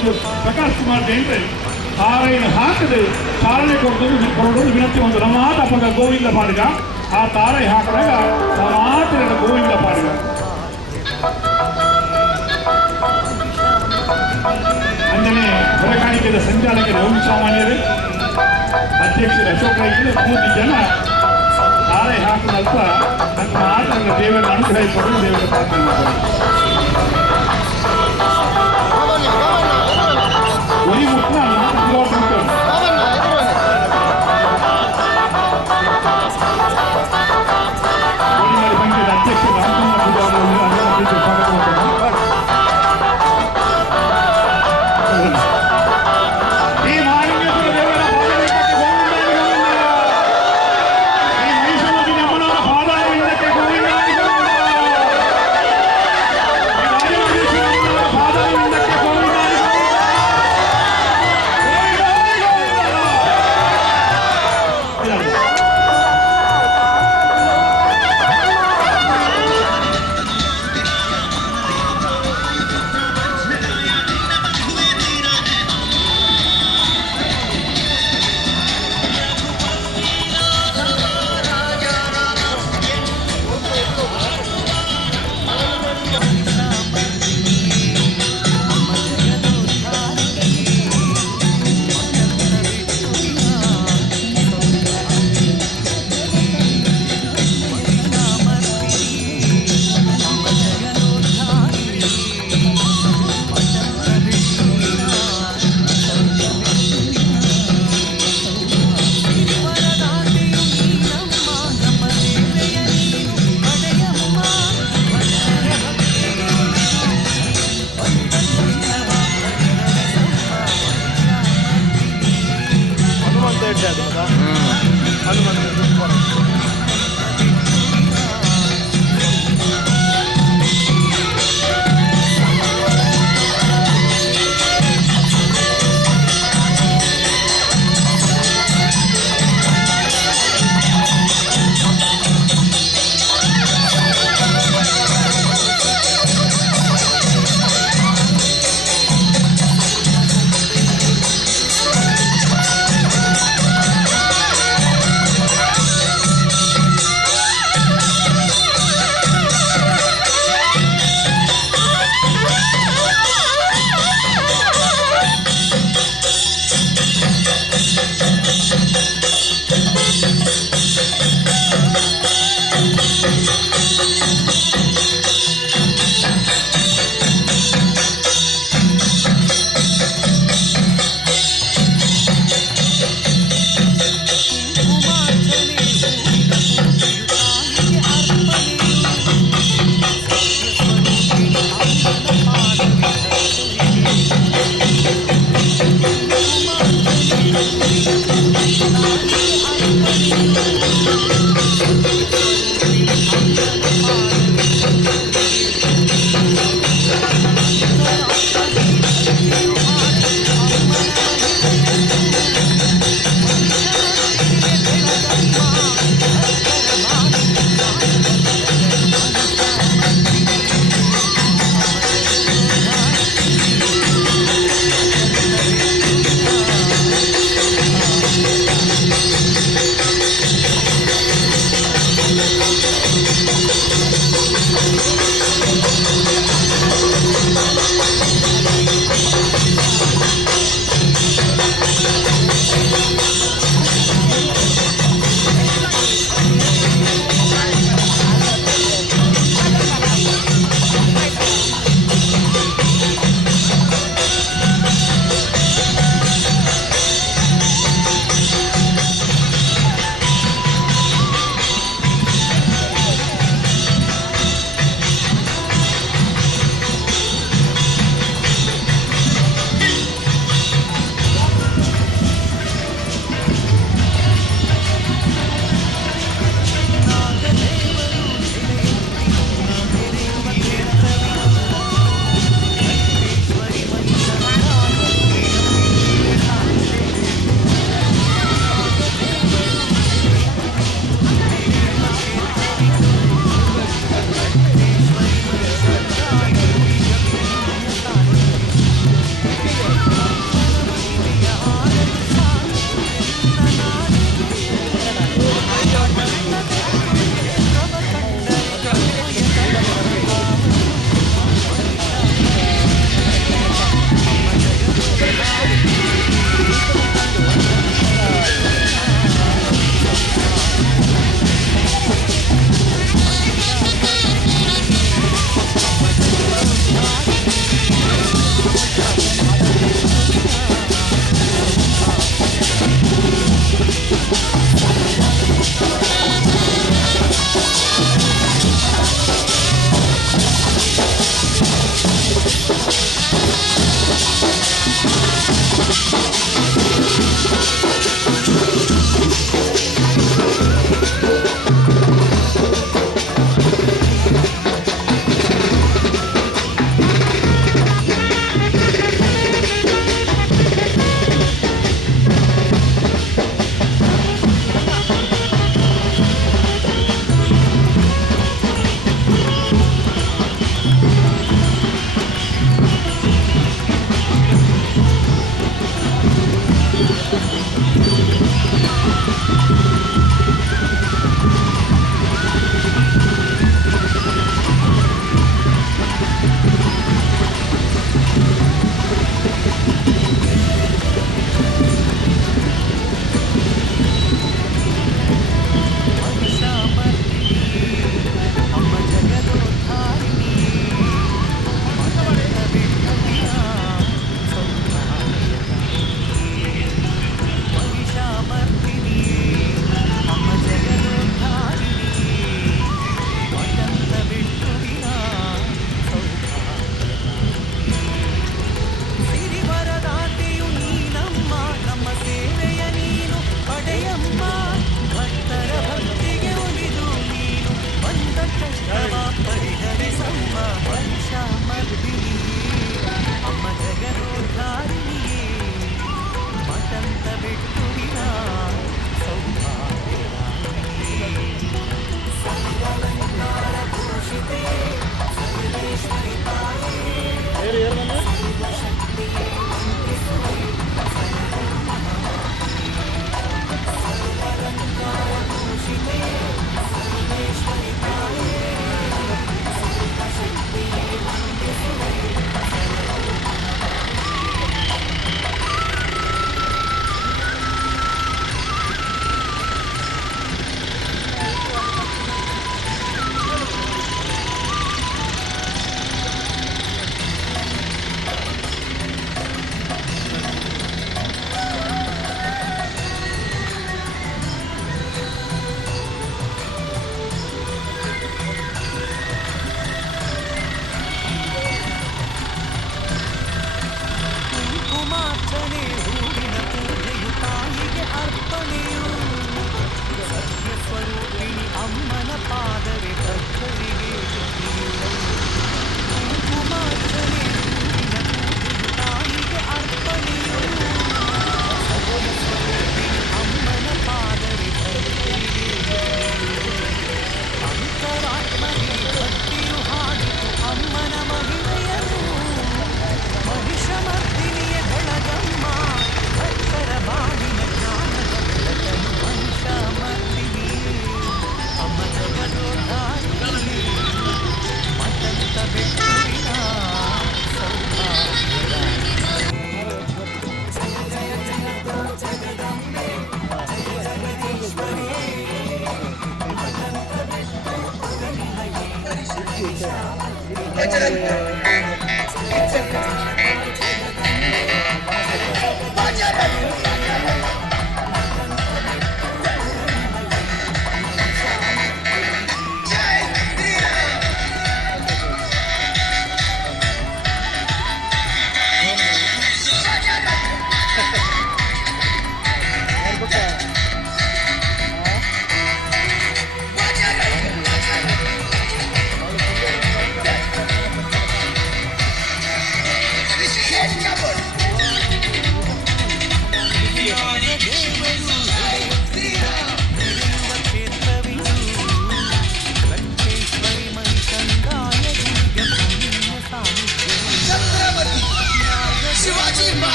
ಒಂದು ಪ್ರಕಾಶ್ ಕುಮಾರ್ ಜೈನ್ರೆ ತಾರೆಯನ್ನು ಹಾಕದೆ ಚಾಲನೆ ಕೊಡೋದು ವಿನಂತಿ ಒಂದು ನಮ್ಮ ತಪ್ಪಗ ಗೋವಿಂದ ಪಾಡಿಗ ಆ ತಾರೆ ಹಾಕಿದಾಗ ಮಾತ್ರ ಗೋವಿಂದ ಪಾಡಿಗ ಅಂಜನೆ ಹೊರಕಾಣಿಕೆಯ ಸಂಚಾಲಕರ ಓಂ ಸಾಮಾನ್ಯರು ಅಧ್ಯಕ್ಷರ ಅಶೋಕ್ ರೈತರು 3 ಜನ ತಾರೆ ಹಾಕಿದ ಅಲ್ಪ ನನ್ನ ಮಾತ್ರ ದೇವರ ಅನುಗ್ರಹಿಸಿಕೊಂಡು ದೇವರ ಪ್ರಾರ್ಥನೆ ಮಾಡ್ತಾರೆ ಒಲಿ ಮುಟ್ಟ ಅಧ್ಯಕ್ಷ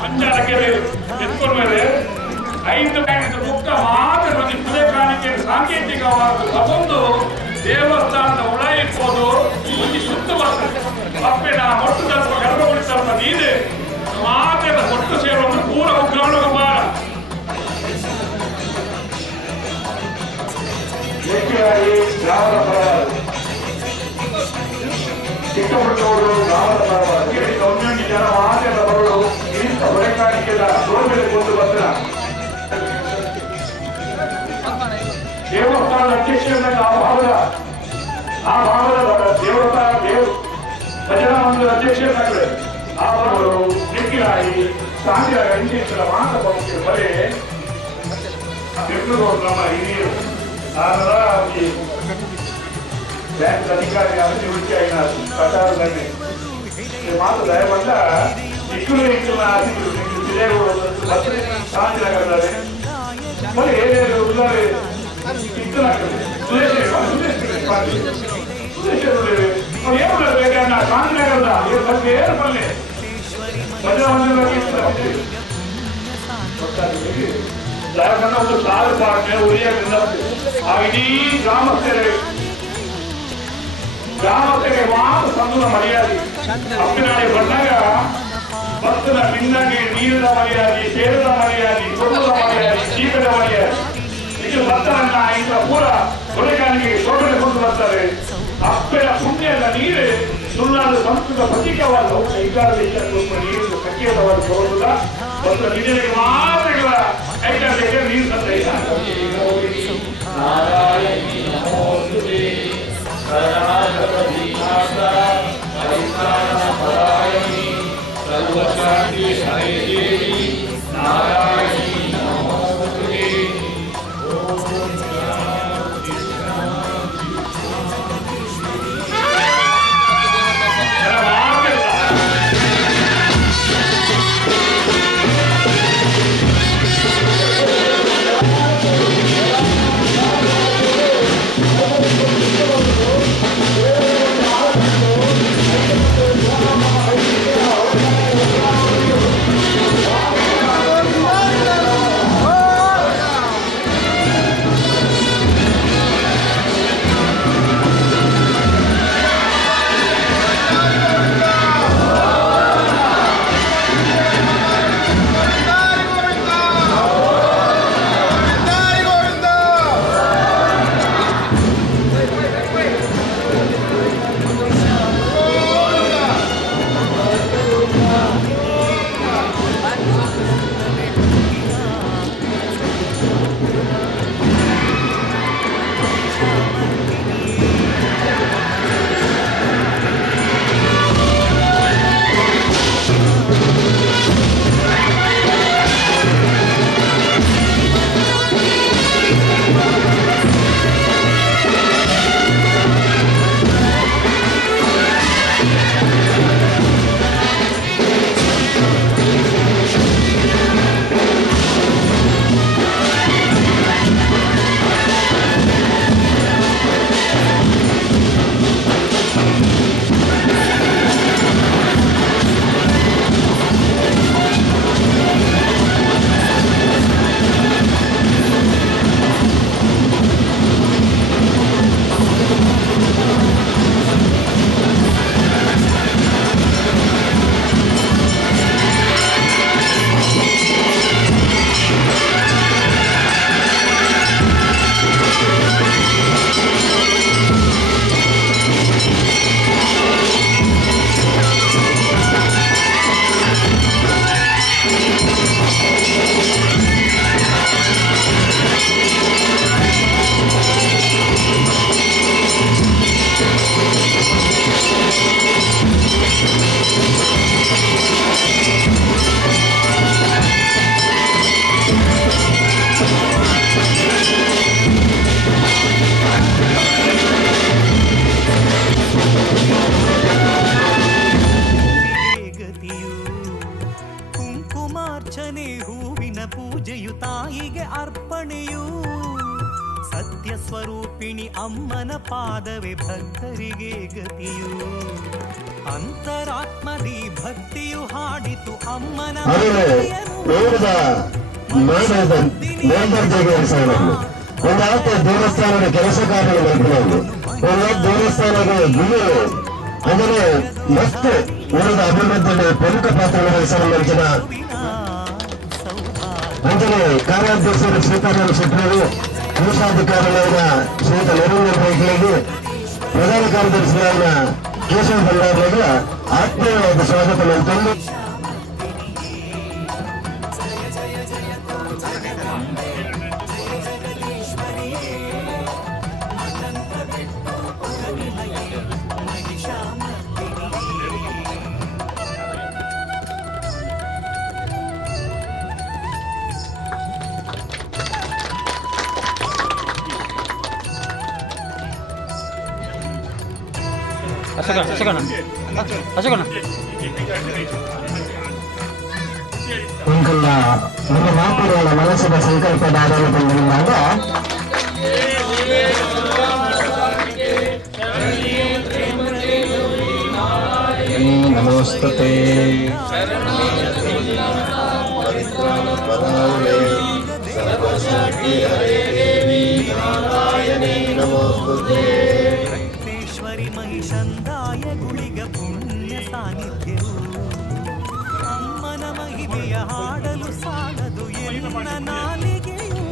ಸಂಚಾಲಕರು ಎತ್ಕೊಂಡ್ಮೇಲೆ 5 ಮುಕ್ತ ಮಾತ್ರ ಪ್ರದೇಶಾನಿಕೆ ಸಾಂಕೇತಿಕವಾದ ಅದೊಂದು ದೇವಸ್ಥಾನದ ಉಳ ಇರ್ಬೋದು ಒಂದು ಸುತ್ತ ಬರ್ತದೆ ಅಪ್ಪೆನ ಮೊಟ್ಟು ತಲುಪ ಗರ್ಭಗುಡಿ ತಲುಪ ನೀನೆ ಮಾತೆದ ಮೊಟ್ಟು ಸೇರುವಂತ ಪೂರ ಉಗ್ರವಳು ಬಾರ ಗ್ರಾಮದ ಪರವಾಗಿ ಚಿಕ್ಕಪುಟ್ಟವರು ಗ್ರಾಮದ ಪರವಾಗಿ ಒಂದೊಂದು ಜನ ಮಾತೆದ ಬರಲು ಇಂಥ ಹೊರೆಕಾಣಿಕೆಯ ರೋಗದಲ್ಲಿ ಕೊಂಡು ಬಂದ ದೇವಸ್ಥಾನದ ಅಧ್ಯಕ್ಷರಾಗಿ ಆ ಭಾಗದ ದೇವಸ್ಥಾನ ಭಜನಾ ಮಂದಿರ ಅಧ್ಯಕ್ಷರಾಗಲಿ ಅವರು ನಿಖಿಲಾಗಿ ಸಾಧ್ಯ ಇಂಚಿನ ಮಾತಕ್ಕೆ ಬರೇ ಬೆಂಗಳೂರು ನಮ್ಮ ಹಿರಿಯರು ಬ್ಯಾಂಕ್ ಅಧಿಕಾರಿ ನಿವೃತ್ತಿ ಆಗಿನ ಪ್ರಚಾರದಲ್ಲಿ ಮಾತು ದಯವಂತ ಇಕ್ಕಲು ಶಾಂತಿನಗರದಲ್ಲಿ మరి ఏదేదో ఉన్నారు ఇస్తున్నారు ఏమున్నారు ಬೇಕನ್ನ ಶಾಂತಿನಗರದ ಏರ್ಪಲ್ಲೆ ಒಂದು ಸಾಲು ಪಾಠ ಉರಿಯೋದ್ರಿಂದ ಆ ಇಡೀ ಗ್ರಾಮಸ್ಥರಿಗೆ ಮಾತ್ರ ಸಂದುಲ ಮರ್ಯಾದೆ ಅಪ್ಪಿನಾಡಿ ಬಂದಾಗ ಭಕ್ತನ ಭಿನ್ನಾಗಿ ನೀರಿನ ಮರ್ಯಾದೆ ಸೇರಿದ ಮರ್ಯಾದೆ ಕೊಡುವ ಮರ್ಯಾದೆ ಜೀವದ ಮರ್ಯಾದೆ ಇದು ಭಕ್ತರನ್ನ ಇಂಥ ಪೂರ ಹೊರೆಗಾಣಿಗೆ ಸೋದನೆ ಕೊಂಡು ಬರ್ತಾರೆ ಅಪ್ಪೆಯ ಪುಣ್ಯದ ನೀರು ಸುಳ್ಳಾದ ಸಂಸ್ಕೃತ ಪ್ರತೀಕವಲ್ಲ ನೀರು ಸಕ್ರಿಯವಾಗಿ ತೋರುವುದ ಒಂದು ನಿಜರಿಗೆ ಮಾತ್ರಗಳ ಐಕ್ಯತೆಗೆ ನೀರು ತಂದೆ ಸರ್ವಶಾಂತಿ ಹರೇ ದೇವಿ ನಾರಾಯಣಿ ನಮೋಸ್ತುತೇ ಕುಂಕುಮಾರ್ಚನೆ ಹೂವಿನ ಪೂಜೆಯು ತಾಯಿಗೆ ಅರ್ಪಣೆಯು ಸತ್ಯ ಸ್ವರೂಪಿಣಿ ಅಮ್ಮನ ಪಾದವೇ ಭಕ್ತರಿಗೆ ಗತಿಯು ಅಂತರಾತ್ಮದಿ ಭಕ್ತಿಯು ಹಾಡಿತು ಅಮ್ಮನ ದೇವಸ್ಥಾನದ ಕೆಲಸ ಕಾರ್ಯಗಳು ಒಳ್ಳೆ ದೇವಸ್ಥಾನದ ಗುರುಗಳು ಅದನ್ನು ಮತ್ತು ಊರದ ಅಭಿವೃದ್ಧಿಯಲ್ಲಿ ಪ್ರಮುಖ ಪಾತ್ರ ವಹಿಸಲು ಅಂಜನೆ ಕಾರ್ಯಾಧ್ಯಕ್ಷರು ಶ್ರೀಕಾಂತ ಶೆಟ್ಟರು, ಕೋಶಾಧಿಕಾರಿಗಳಾದ ಶ್ರೀಯುತ ನರೇಂದ್ರ ಬೈಕ್ಗಳಿಗೆ, ಪ್ರಧಾನ ಕಾರ್ಯದರ್ಶಿಗಳಾದ ಕೇಶವ ಭಂಡಾರಿಗಳ ಆತ್ಮೀಯವಾದ ಸ್ವಾಗತವನ್ನು ತಂದು ಇಂಕಲ್ಲ ನಮ್ಮ ಮಾತುಗಳ ಮನಸ್ಸಿನ ಸಂಕಲ್ಪದ ಆಧಾರದಿಂದ ನಮೋಸ್ತುತೆ ನಮೋಸ್ತುತೆ ಶ್ವರಿ ಮಹಿಷಂದಾಯ ಗುಳಿಗ ಪುಣ್ಯ ಸಾನ್ನಿಧ್ಯವು ಅಮ್ಮನ ಮಹಿಮೆಯ ಹಾಡಲು ಸಾಲದು ಎನ್ನ ನಾಲಿಗೆಯು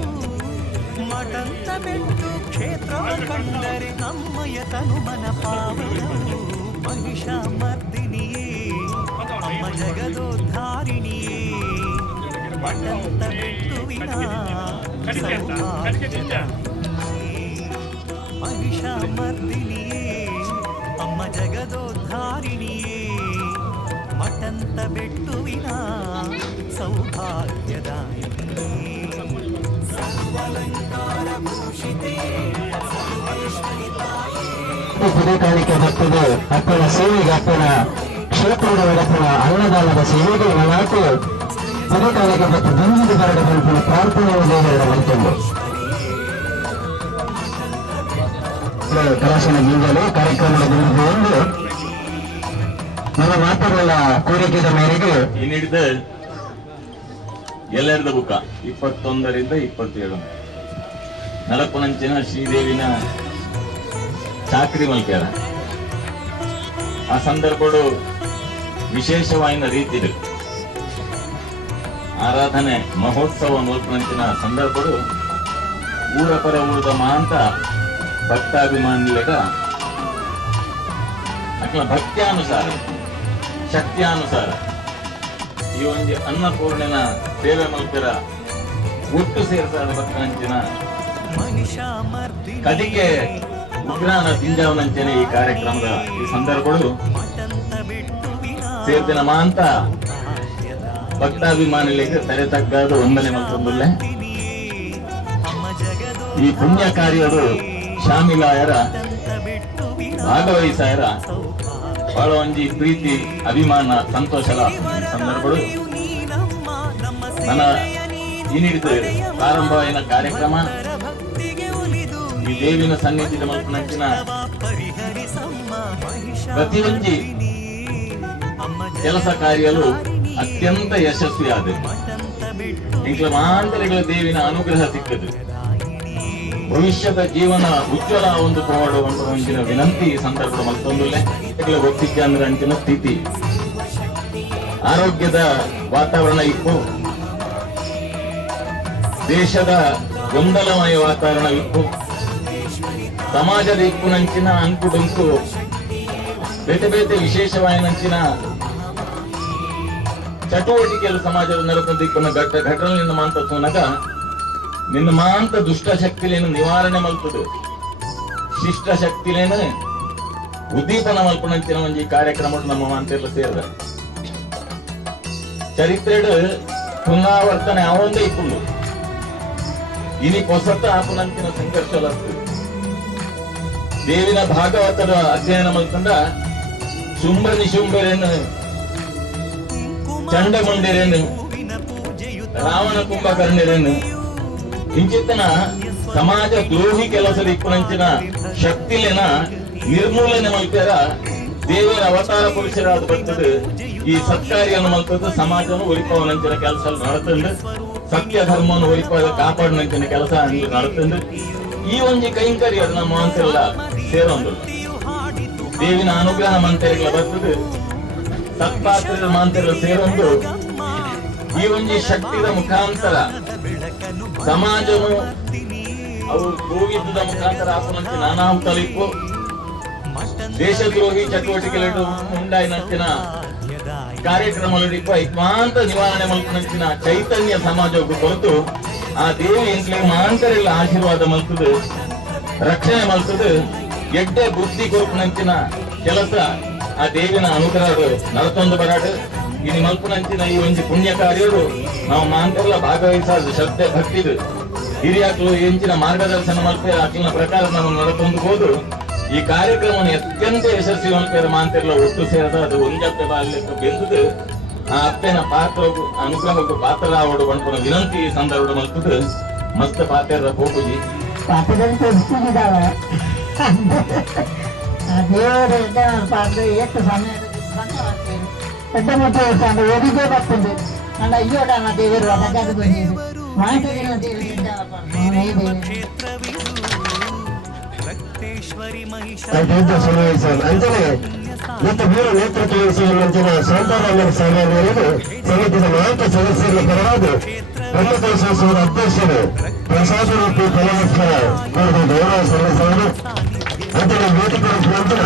ಮಠಂತ ಬೆಟ್ಟು ಕ್ಷೇತ್ರವ ಕಂಡರೆ ನಮ್ಮಯ ತನುಮನ ಪಾವನವು ಮಹಿಷಾಮರ್ದಿನಿಯೇ ಅಮ್ಮ ಜಗದೋದ್ಧಾರಿಣಿಯೇ ಮಠಂತ ಬೆಟ್ಟುವಿನ ಮಹಿಷಾಮರ್ದಿನಿಯೇ ಅಮ್ಮ ಜಗದೋದ್ಧಾರಿಣಿಯೇ ಮಠಂತ ಬೆಟ್ಟುವಿನ ಸೌಭಾಗ್ಯದಾಯಿನಿಯೇ ಸರ್ವಾಲಂಕಾರ ಭೂಷಿತೇ ಸರ್ವೇಶ್ವರಿ ತಾಯೇ ಪುನಃಕಾಣಿಕೆ ಬರ್ತದೆ. ಅಪ್ಪನ ಸೇವೆಗೆ, ಅಪ್ಪನ ಕ್ಷೇತ್ರದ ಅಪ್ಪನ ಅನ್ನದಾನದ ಸೇವೆಗೆ ನಾಲ್ಕು ಪುನಃಕಾಣಿಕೆ ಮತ್ತು ದುಂಜಿದ ಬರಡ ಬಂದು ಪ್ರಾರ್ಥನೆಯನ್ನು ದೇವರ ಮಲ್ಕೊಂಡು ಕಲಾಶನ ಜಿಂಜಲು ಕಾರ್ಯಕ್ರಮದ ಒಂದು ನಮ್ಮ ಮಾತುಗಳ ಕೋರಿಕೆಯ ಮೇರೆಗೆ ಇನ್ನಿಡಿದ ಎಲ್ಲರದ ಬುಕ್ಕ 21ರಿಂದ 27 ನಲಪುನಂಚಿನ ಶ್ರೀದೇವಿನ ಚಾಕ್ರಿ ಮಲ್ಕ್ಯಾರ ಆ ಸಂದರ್ಭಡು ವಿಶೇಷವಾದ ರೀತಿಯಲ್ಲಿ ಆರಾಧನೆ ಮಹೋತ್ಸವ ಮಲ್ಪುನಂಚಿನ ಸಂದರ್ಭಡು ಊರ ಪರ ಊರದ ಮಾಂತ ಭಕ್ತಾಭಿಮಾನಿಗಳ ಅಕ್ಲ ಭಕ್ತ್ಯಾನುಸಾರ ಶಕ್ತಿಯಾನುಸಾರ ಈ ಒಂದು ಅನ್ನಪೂರ್ಣನ ಸೇವೆ ಮಲ್ಪರ ಒಟ್ಟು ಸೇರಿಸಾದ ಭಕ್ತನಂಚಿನ ಕದಿಕೆ ಉಗ್ರಾನ ತಿಂಜಾವನಂಚನೆ ಈ ಕಾರ್ಯಕ್ರಮದ ಈ ಸಂದರ್ಭಗಳು ಸೇರ್ದಿನ ಮಾಂತ ಭಕ್ತಾಭಿಮಾನಿಗಳಿಗೆ ತಲೆ ತಗ್ಗಾದ ವಂದನೆ ಮಲ್ತೊಂದುಲ್ಲೆ ಈ ಪುಣ್ಯ ಕಾರ್ಯರು ಶಾಮಿಲಾಯರ ಭಾಗವಹಿಸಾಯರ ಬಹಳ ಒಂಜಿ ಪ್ರೀತಿ ಅಭಿಮಾನ ಸಂತೋಷದ ಸಂದರ್ಭಗಳು ನನ್ನ ಈ ನೀಡಿದ ಪ್ರಾರಂಭವಾಯಿನ ಕಾರ್ಯಕ್ರಮ ಈ ದೇವಿನ ಸನ್ನಿಧಿದ ಮಲ್ಪನಂಚಿನ ಪ್ರತಿಯೊಂದು ಕೆಲಸ ಕಾರ್ಯಗಳು ಅತ್ಯಂತ ಯಶಸ್ವಿಯಾದ ಇಂಕ್ಲ ಮಾಂತರಿಗಳ ದೇವಿನ ಅನುಗ್ರಹ ಸಿಕ್ಕದು ಭವಿಷ್ಯದ ಜೀವನ ಉಜ್ವಲ ಒಂದು ಮಾಡುವಂತ ಒಂದಿನ ವಿನಂತಿ ಈ ಸಂದರ್ಭ ಮತ್ತೊಂದುಲ್ಲೆ ಗೊತ್ತಿದ್ದ ಅಂದ್ರೆ ಅಂಚಿನ ಸ್ಥಿತಿ ಆರೋಗ್ಯದ ವಾತಾವರಣ ಇತ್ತು, ದೇಶದ ಗೊಂದಲಮಯ ವಾತಾವರಣ ಇತ್ತು, ಸಮಾಜದ ಇಪ್ಪುನಂಚಿನ ಅಂಕುಡೊಂಕು ಬೇತೆ ಬೇತೆ ವಿಶೇಷವಾಯಿನಂಚಿನ ಚಟುವಟಿಕೆಗಳು ಸಮಾಜದ ನೆರಪದಿಕ್ಕನ ಘಟನೆಯಿಂದ ಮಾಂತ ತೋನಗ ನಿನ್ನ ಮಾಂತ ದುಷ್ಟ ಶಕ್ತಿಲೇನು ನಿವಾರಣೆ ಮಲ್ಪದು, ಶಿಷ್ಟ ಶಕ್ತಿಲೇನು ಉದ್ದೀಪನ ಮಲ್ಪನಂಚಿನ ಒಂಜಿ ಕಾರ್ಯಕ್ರಮ ನಮ್ಮ ಮಾಂತೆಲ್ಲ ಸೇರಿದ ಚರಿತ್ರೆಡ್ ಪುನರಾವರ್ತನೆ ಅವೊಂದೇ ಇಪ್ಪುಂಡು ಇನಿ ಹೊಸತ ಆಪನಂಚಿನ ಸಂಘರ್ಷ ದೇವಿನ ಭಾಗವತದ ಅಧ್ಯಯನ ಮಲ್ಕೊಂಡ ಶುಂಭ ನಿಶುಂಭರೇನು ಚಂಡಮುಂಡಿರೇನು ರಾವಣ ಕುಂಭಕರ್ಣಿರೇನು ಇಂಚಿತ್ತನ ಸಮಾಜ ದ್ರೋಹಿ ಕೆಲಸದ ಇಪ್ಪನಂಚಿನ ಶಕ್ತಿಲೇನ ನಿರ್ಮೂಲನೆ ಮಲ್ಕ್ಯಾರ ದೇವರ ಅವತಾರ ಪುರುಷರಾದ ಬರ್ತದೆ ಈ ಸತ್ಕಾರ್ಯವನ್ನು ಮಲ್ತದ್ದು ಸಮಾಜವನ್ನು ಒಲಿಪವನಂಚಿನ ಕೆಲಸ ನಡೆತಂದು ಸತ್ಯ ಧರ್ಮವನ್ನು ಒಲಿಪ ಕಾಪಾಡಿನಂಚಿನ ಕೆಲಸ ನಡೆತಂದು ಈ ಒಂಜಿ ಕೈಂಕರ್ಯ ನಮ್ಮ ಮಂತೆಲ್ಲ ಸೇರೊಂದು ದೇವಿನ ಅನುಗ್ರಹ ಮಂತೆಗಳ ಬರ್ತದೆ ಸತ್ಪಾತ್ರದ ಮಂತೆಲ್ಲ ಸೇರೊಂದು ಈ ಒಂಜಿ ಶಕ್ತಿದ ಮುಖಾಂತರ ಸಮಾಜನು ಅವರು ಗೋವಿಂದದ ಮುಖಾಂತರ ಆಪನಂಚಿನ ಅನಾಹುತಲಿಪ್ಪು ದೇಶದ್ರೋಹಿ ಚಟುವಟಿಕೆಗಳು ಉಂಟಾಯಿನಂಚಿನ ಕಾರ್ಯಕ್ರಮಗಳಿಪ್ಪ ಇಕ್ಮಾಂತ ನಿವಾರಣೆ ಮಲ್ಪನಂಚಿನ ಚೈತನ್ಯ ಸಮಾಜಕ್ಕೂ ಹೊರತು ಆ ದೇವಿ ಎಂಕ್ಲೆ ಮಾಂತರೆಲ್ಲ ಆಶೀರ್ವಾದ ಮಲ್ತದು ರಕ್ಷಣೆ ಮಲ್ತದು ಎಡ್ಡೆ ಬುದ್ಧಿ ಕೊರಪನಂಚಿನ ಕೆಲಸ ಆ ದೇವಿನ ಅನುಗ್ರಹ ನಡತೊಂದು ಬರಾಡು ಇನ್ನು ಮಲ್ಪನಂಚಿನ ಈ ಒಂದು ಪುಣ್ಯ ಕಾರ್ಯರು ನಾವು ಮಾಂತೆಲ್ಲ ಭಾಗವಹಿಸಾದ ಶ್ರದ್ಧೆ ಭಕ್ತಿದು ಹಿರಿಯಾಕ್ಲು ಎಂಚಿನ ಮಾರ್ಗದರ್ಶನ ಮಲ್ಪೆ ಆಕ್ಲಿನ ಪ್ರಕಾರ ನಾವು ನಡತೊಂದು ಈ ಕಾರ್ಯಕ್ರಮವನ್ನು ಅತ್ಯಂತ ಯಶಸ್ವಿ ಮಲ್ಪೇರ ಮಾಂತೆಲ್ಲ ಒಟ್ಟು ಸೇರದ ಅದು ಒಂಜಪ್ಪೆ ಬಾಲ್ಯಕ್ಕೆ ಬೆಂದದು ಆ ಅಪ್ಪೆನ ಪಾತ್ರ ಅನುಗ್ರಹಕ್ಕೂ ಪಾತ್ರ ಆವಡು ಬಂಡ್ಪನ ವಿನಂತಿ ಈ ಸಂದರ್ಭ ಮಲ್ಪದು ಮಸ್ತ್ ಪಾತ್ರದ ಹೋಗುಜಿ ಪಾತ್ರದಲ್ಲಿ ತೋರಿಸ್ತಿದ್ದಾವ ದೇವರು ಪಾತ್ರ ಎಷ್ಟು ಸಮಯ పెద్ద ముట్టు ఒడిగే పడుతుంది అలా అయ్యోడ నా దేవుడు అన్నగారు పోయింది మాట్లాడిన దేవుడు ಅಂಜನೆ ಮತ್ತು ಮೂರು ನೇತೃತ್ವ ವಹಿಸುವಂತಿನ ಸೋಂತಾರಾಮರ ಸಭೆಯವರು ಸಮಿತಿಯ ನಾಯಕ ಸದಸ್ಯರ ಪರವಾದ ಬ್ರಹ್ಮಕಲಶೋತ್ಸವದ ಅಧ್ಯಕ್ಷರು ಪ್ರಸಾದ ರೂಪಿ ಫಲವತ್ಸರ ಅವರ ಗೌರವ ಸಲ್ಲಿಸುವರು ಅಂಜನೆ ವೇದಿಕೆ ನಂತರ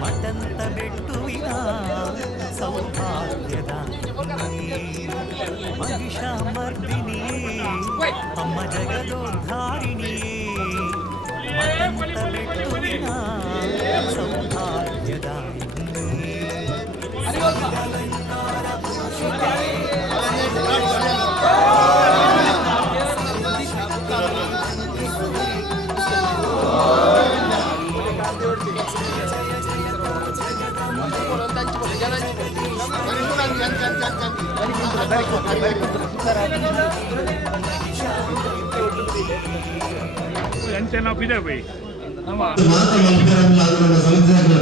ಮಟಂತ ಬೆಟ್ಟುವಿನ ಸೌಭಾಗ್ಯದ ಮಹಿಷಾಮರ್ದಿನಿಯೇ ಅಮ್ಮ ಜಗದೋದ್ಧಾರಿಣಿಯೇ ಮಟಂತ ಬೆಟ್ಟುವಿನ ಸೌಭಾಗ್ಯದ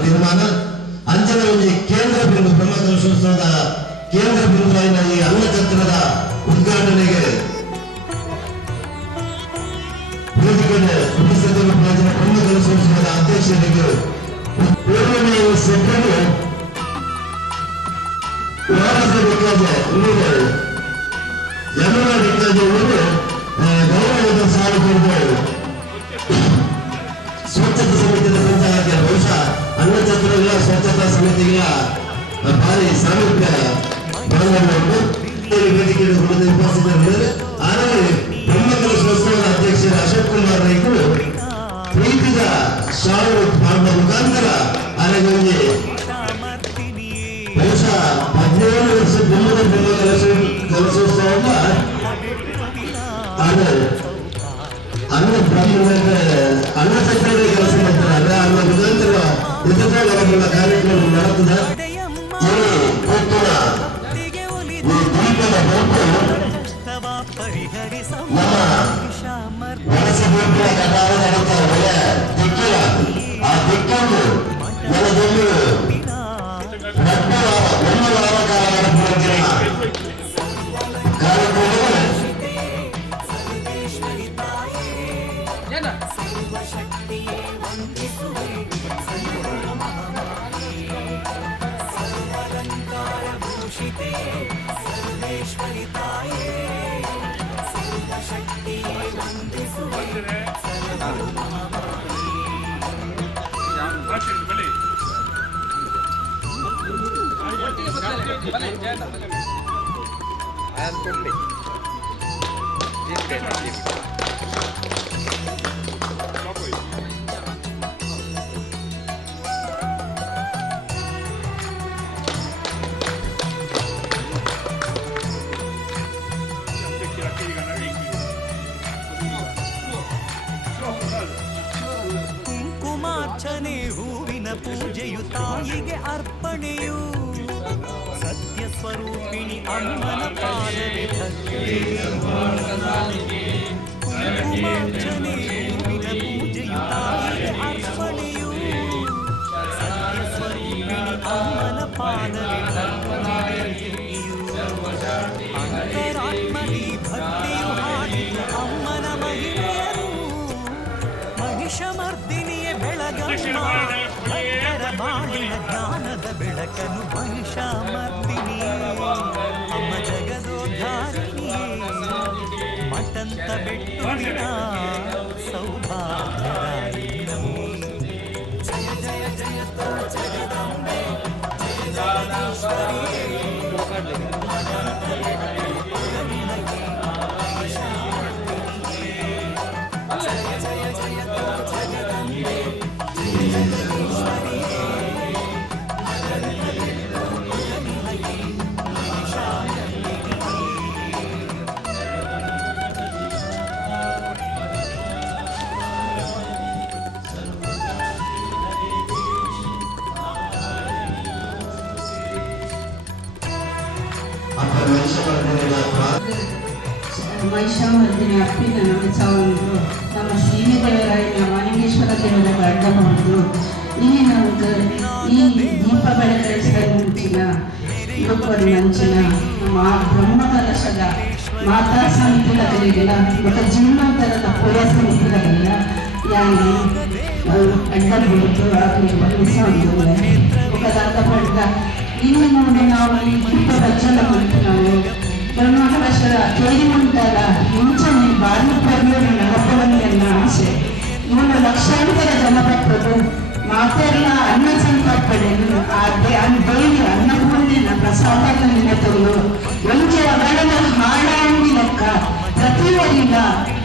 ತೀರ್ಮಾನ ಅಂಜನ ಒಂದು ಕೇಂದ್ರ ಬಿಂದು ಬ್ರಹ್ಮಕಲಶೋತ್ಸವದ ಕೇಂದ್ರ ಬಿಂದುವಿನ ಈ ಅನ್ನಛತ್ರದ ಉದ್ಘಾಟನೆಗೆ ಬ್ರಹ್ಮಕಲಶೋತ್ಸವದ ಅಧ್ಯಕ್ಷರಿಗೆ ಸೆಪ್ಟೆಂಬರ್ ಗೌರವದ ಸಾಲು ಕೊಡ್ಬೋದು ಸ್ವಚ್ಛತಾ ಸಮಿತಿಯ ಸಂಚಾಲಕ ಬಹುಶಃ ಅನ್ನಛತ್ರಗಳ ಸ್ವಚ್ಛತಾ ಸಮಿತಿಗಳ ಭಾರಿ ಸಾಮೀಪ್ಯ ವೇದಿಕೆಯಲ್ಲಿ ಉಪಸ್ಥಿತರಿದ್ದಾರೆ. ಆದರೆ ಬ್ರಹ್ಮಕಲಶೋತ್ಸವದ ಅಧ್ಯಕ್ಷರ ಅಶೋಕ್ ಕುಮಾರ್ ರೈತರು ಪ್ರೀತಿದ ಶಾಲು ಮಾಡುವ ಮುಖಾಂತರ ಅರಗೊಂಡಿ ಬಹುಶಃ 17 ವರ್ಷ ಬ್ರಹ್ಮಕಲಶೋತ್ಸವದ ಅದು ಅನ್ನಛತ್ರದ ಕೆಲಸ ಮಾಡ್ತಾರೆ. ಅನ್ನೋ ಮುಖಾಂತರ ಇತರ ಕಾರ್ಯಕ್ರಮ ನಡೆಯುತ್ತದೆ. ದೀಪದ ಹೊರತು ನಮ್ಮ ವಲಸೆ ಗೋಪುರ ಕಟಾವ ನಡೀತಾ ಒಳ್ಳೆ ದಿಕ್ಕಿಲ್ಲ. ಆ ದಿಕ್ಕನ್ನು ನೆಲದಲ್ಲಿ ಒಂದು ವಾರ ಕಾಲ ನಡೆಸುವಂತಿನ ಕಾರ್ಯಕ್ರಮಗಳು ಕುಂಕುಮಾರ್ಚನೆ ಹೂವಿನ ಪೂಜೆಯು ತಾಯಿಗೆ ಅರ್ಪಣೆಯು ಸತ್ಯ ಸ್ವರೂಪಿಣಿ ಅಮ್ಮನ ಪಾದವೇ ಭಕ್ತಿ ಕುಂಕುಮಾರ್ಚನೆ ಹೂವಿನ ಪೂಜೆಯು ತಾಯಿಗೆ ಅರ್ಪಣೆಯು ಸತ್ಯ ಸ್ವರೂಪಿಣಿ ಅಮ್ಮನ ಪಾದವೇ ಧರ್ಮನಿಯು ಅಂತರಾತ್ಮನಿ ಭಕ್ತಿಯು ಹಾಡಿತು ಅಮ್ಮನ ಮಹಿಳೆಯರು ಮಹಿಷಮರ್ದಿನಿಯ ಬೆಳಗಮ್ಮ ಭಕ್ತರ ಬಾಳಿನ ಜ್ಞಾನದ ಬೆಳಕನು ಮಹಿಷಮರ್ದಿನಿಯೇ ಅಮ್ಮ ಜಗದೋದ್ಧಾರಿಣಿಯೇ ಮಠಂತ ಬೆಟ್ಟುವಿನ ಸೌಭಾಗ್ಯದಾಯಿನಿ ಜಯ ಜಯ ಜಯ ತೋ ಜಗದಂಬೆ ಜಯ ಜಗದೀಶ್ವರಿ ಮಹಿಷಾಮರ್ದಿನಿ ಅಪ್ಪಿನ ನಮಸವನ್ನು ನಮ್ಮ ಶ್ರೀದೇವರಾಯನ ವಾಣಿಂಗೇಶ್ವರ ದೇವರ ಅಡ್ಡ ಮಾಡುದು ಈ ನಮಗೆ ಈ ದೀಪ ಬೆಳಕರಿಸಿದ ಮುಂಚಿನ ಯುವಕರು ನಂಚಿನ ನಮ್ಮ ಬ್ರಹ್ಮ ಕಲಶದ ಮಾತಾ ಸಮಿತಿಗಳಿಗೆಲ್ಲ ಮತ್ತು ಜೀವನೋತ್ತರದ ಪೂರ್ವ ಸಮಿತಿಗಳಿಗೆಲ್ಲ ಯಾರು ಅಡ್ಡ ಬಿಡುತ್ತು ಆಗಲಿ ಬಲಿಸಂದ್ರೆ ఒకదాంతో పాటుగా ఇన్ని నుండి ನಾವು ದೀಪ ರಚನೆ ಮಾಡ್ತೀವಿ ನಾವು ಬ್ರಹ್ಮಕಲಶದ ಕೇಳಿ ಮುಂತಾದ ಮುಂಚೆನೆ ಬಾಲ್ಯಪ್ರಜ್ಞೆ ನೆನಪುವಂತೆಲ್ಲ ಆಸೆ ಇವನು ಲಕ್ಷಾಂತರ ಜನಪಟ್ಟರು ಮಾತೆಲ್ಲ ಅನ್ನ ಸಂತರ್ಪಣೆಯನ್ನು ದೇವಿ ಅನ್ನಪೂರ್ಣಿನ ಪ್ರಸಾದದ ನೆನೆತರು ಒಂಚೆ ಅವಳದ ಹಾಡಾಂಗಿ ಲೆಕ್ಕ ಪ್ರತಿಯೊಂದ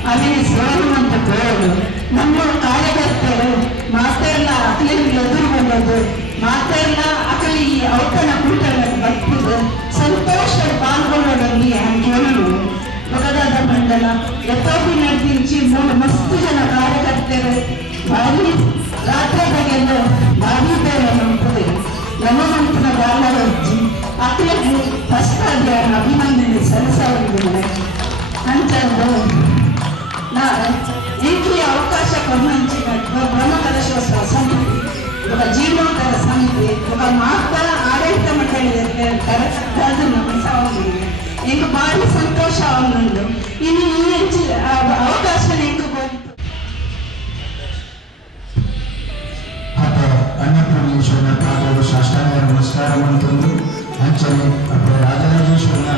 ಅವನಿಗೆ ಸೇರುವಂತ ಬೇರು ನಮ್ಮ ಕಾರ್ಯಕರ್ತರು ಮಾತೆಲ್ಲ ಅಕಲಿಗೆ ಎದುರು ಬಂದದ್ದು ಮಾತೆಲ್ಲ ಅಕಲಿ ಔತಣ ಕೂಟಗಳನ್ನು ಬರ್ತದೆ ಸಂತೋಷ ಪಾಲ್ಗೊಳ್ಳೋದಲ್ಲಿ ಕೇಳಲು ಬಗದಾದ ಮಂಡಲ ಯಥೋಪಿ ನಡೆಸಿ ಮೂರು ಮಸ್ತು ಜನ ಕಾರ್ಯಕರ್ತರು ಭಾರಿ ರಾತ್ರಿಗೆಲ್ಲ ಭಾರಿ ಬೇರೆ ನಂಬುತ್ತದೆ ನಮ್ಮ ಮಂತ್ರ ಬಾಲರಜ್ಜಿ ಅಕಲಿಗೆ ಫಸ್ಟ್ ಅಭಿನಂದನೆ ಸಲ್ಲಿಸಲಿದ್ದಾರೆ ಅಂಚಂದು ಇಂಕಿ ಅವಕಾಶ ಕೊನ್ನಂಚಿನ ಬ್ರಹ್ಮಕಲಶೋತ್ಸವ ಸಮಿತಿ ఒక జీవనోత్తర సమితి ఒక మాత్ర ఆడಳಿತ ಮಂಡಳಿ ಕರೆದು ನಮ್ಮ ಸಾವು ಎಂಕು ಭಾರಿ ಸಂತೋಷ ಅವನುಂಡು ಇನ್ನು ಈ ಹೆಚ್ಚು ಅವಕಾಶ ಎಂಕು ಅಪ್ಪ ಅನ್ನಪೂರ್ಣೇಶ್ವರನ ಪಾದಗಳು ಸಾಷ್ಟಾಂಗ ನಮಸ್ಕಾರ ಮಂತಂದು ಅಂಚನೆ ಅಪ್ಪ ರಾಜರಾಜೇಶ್ವರನ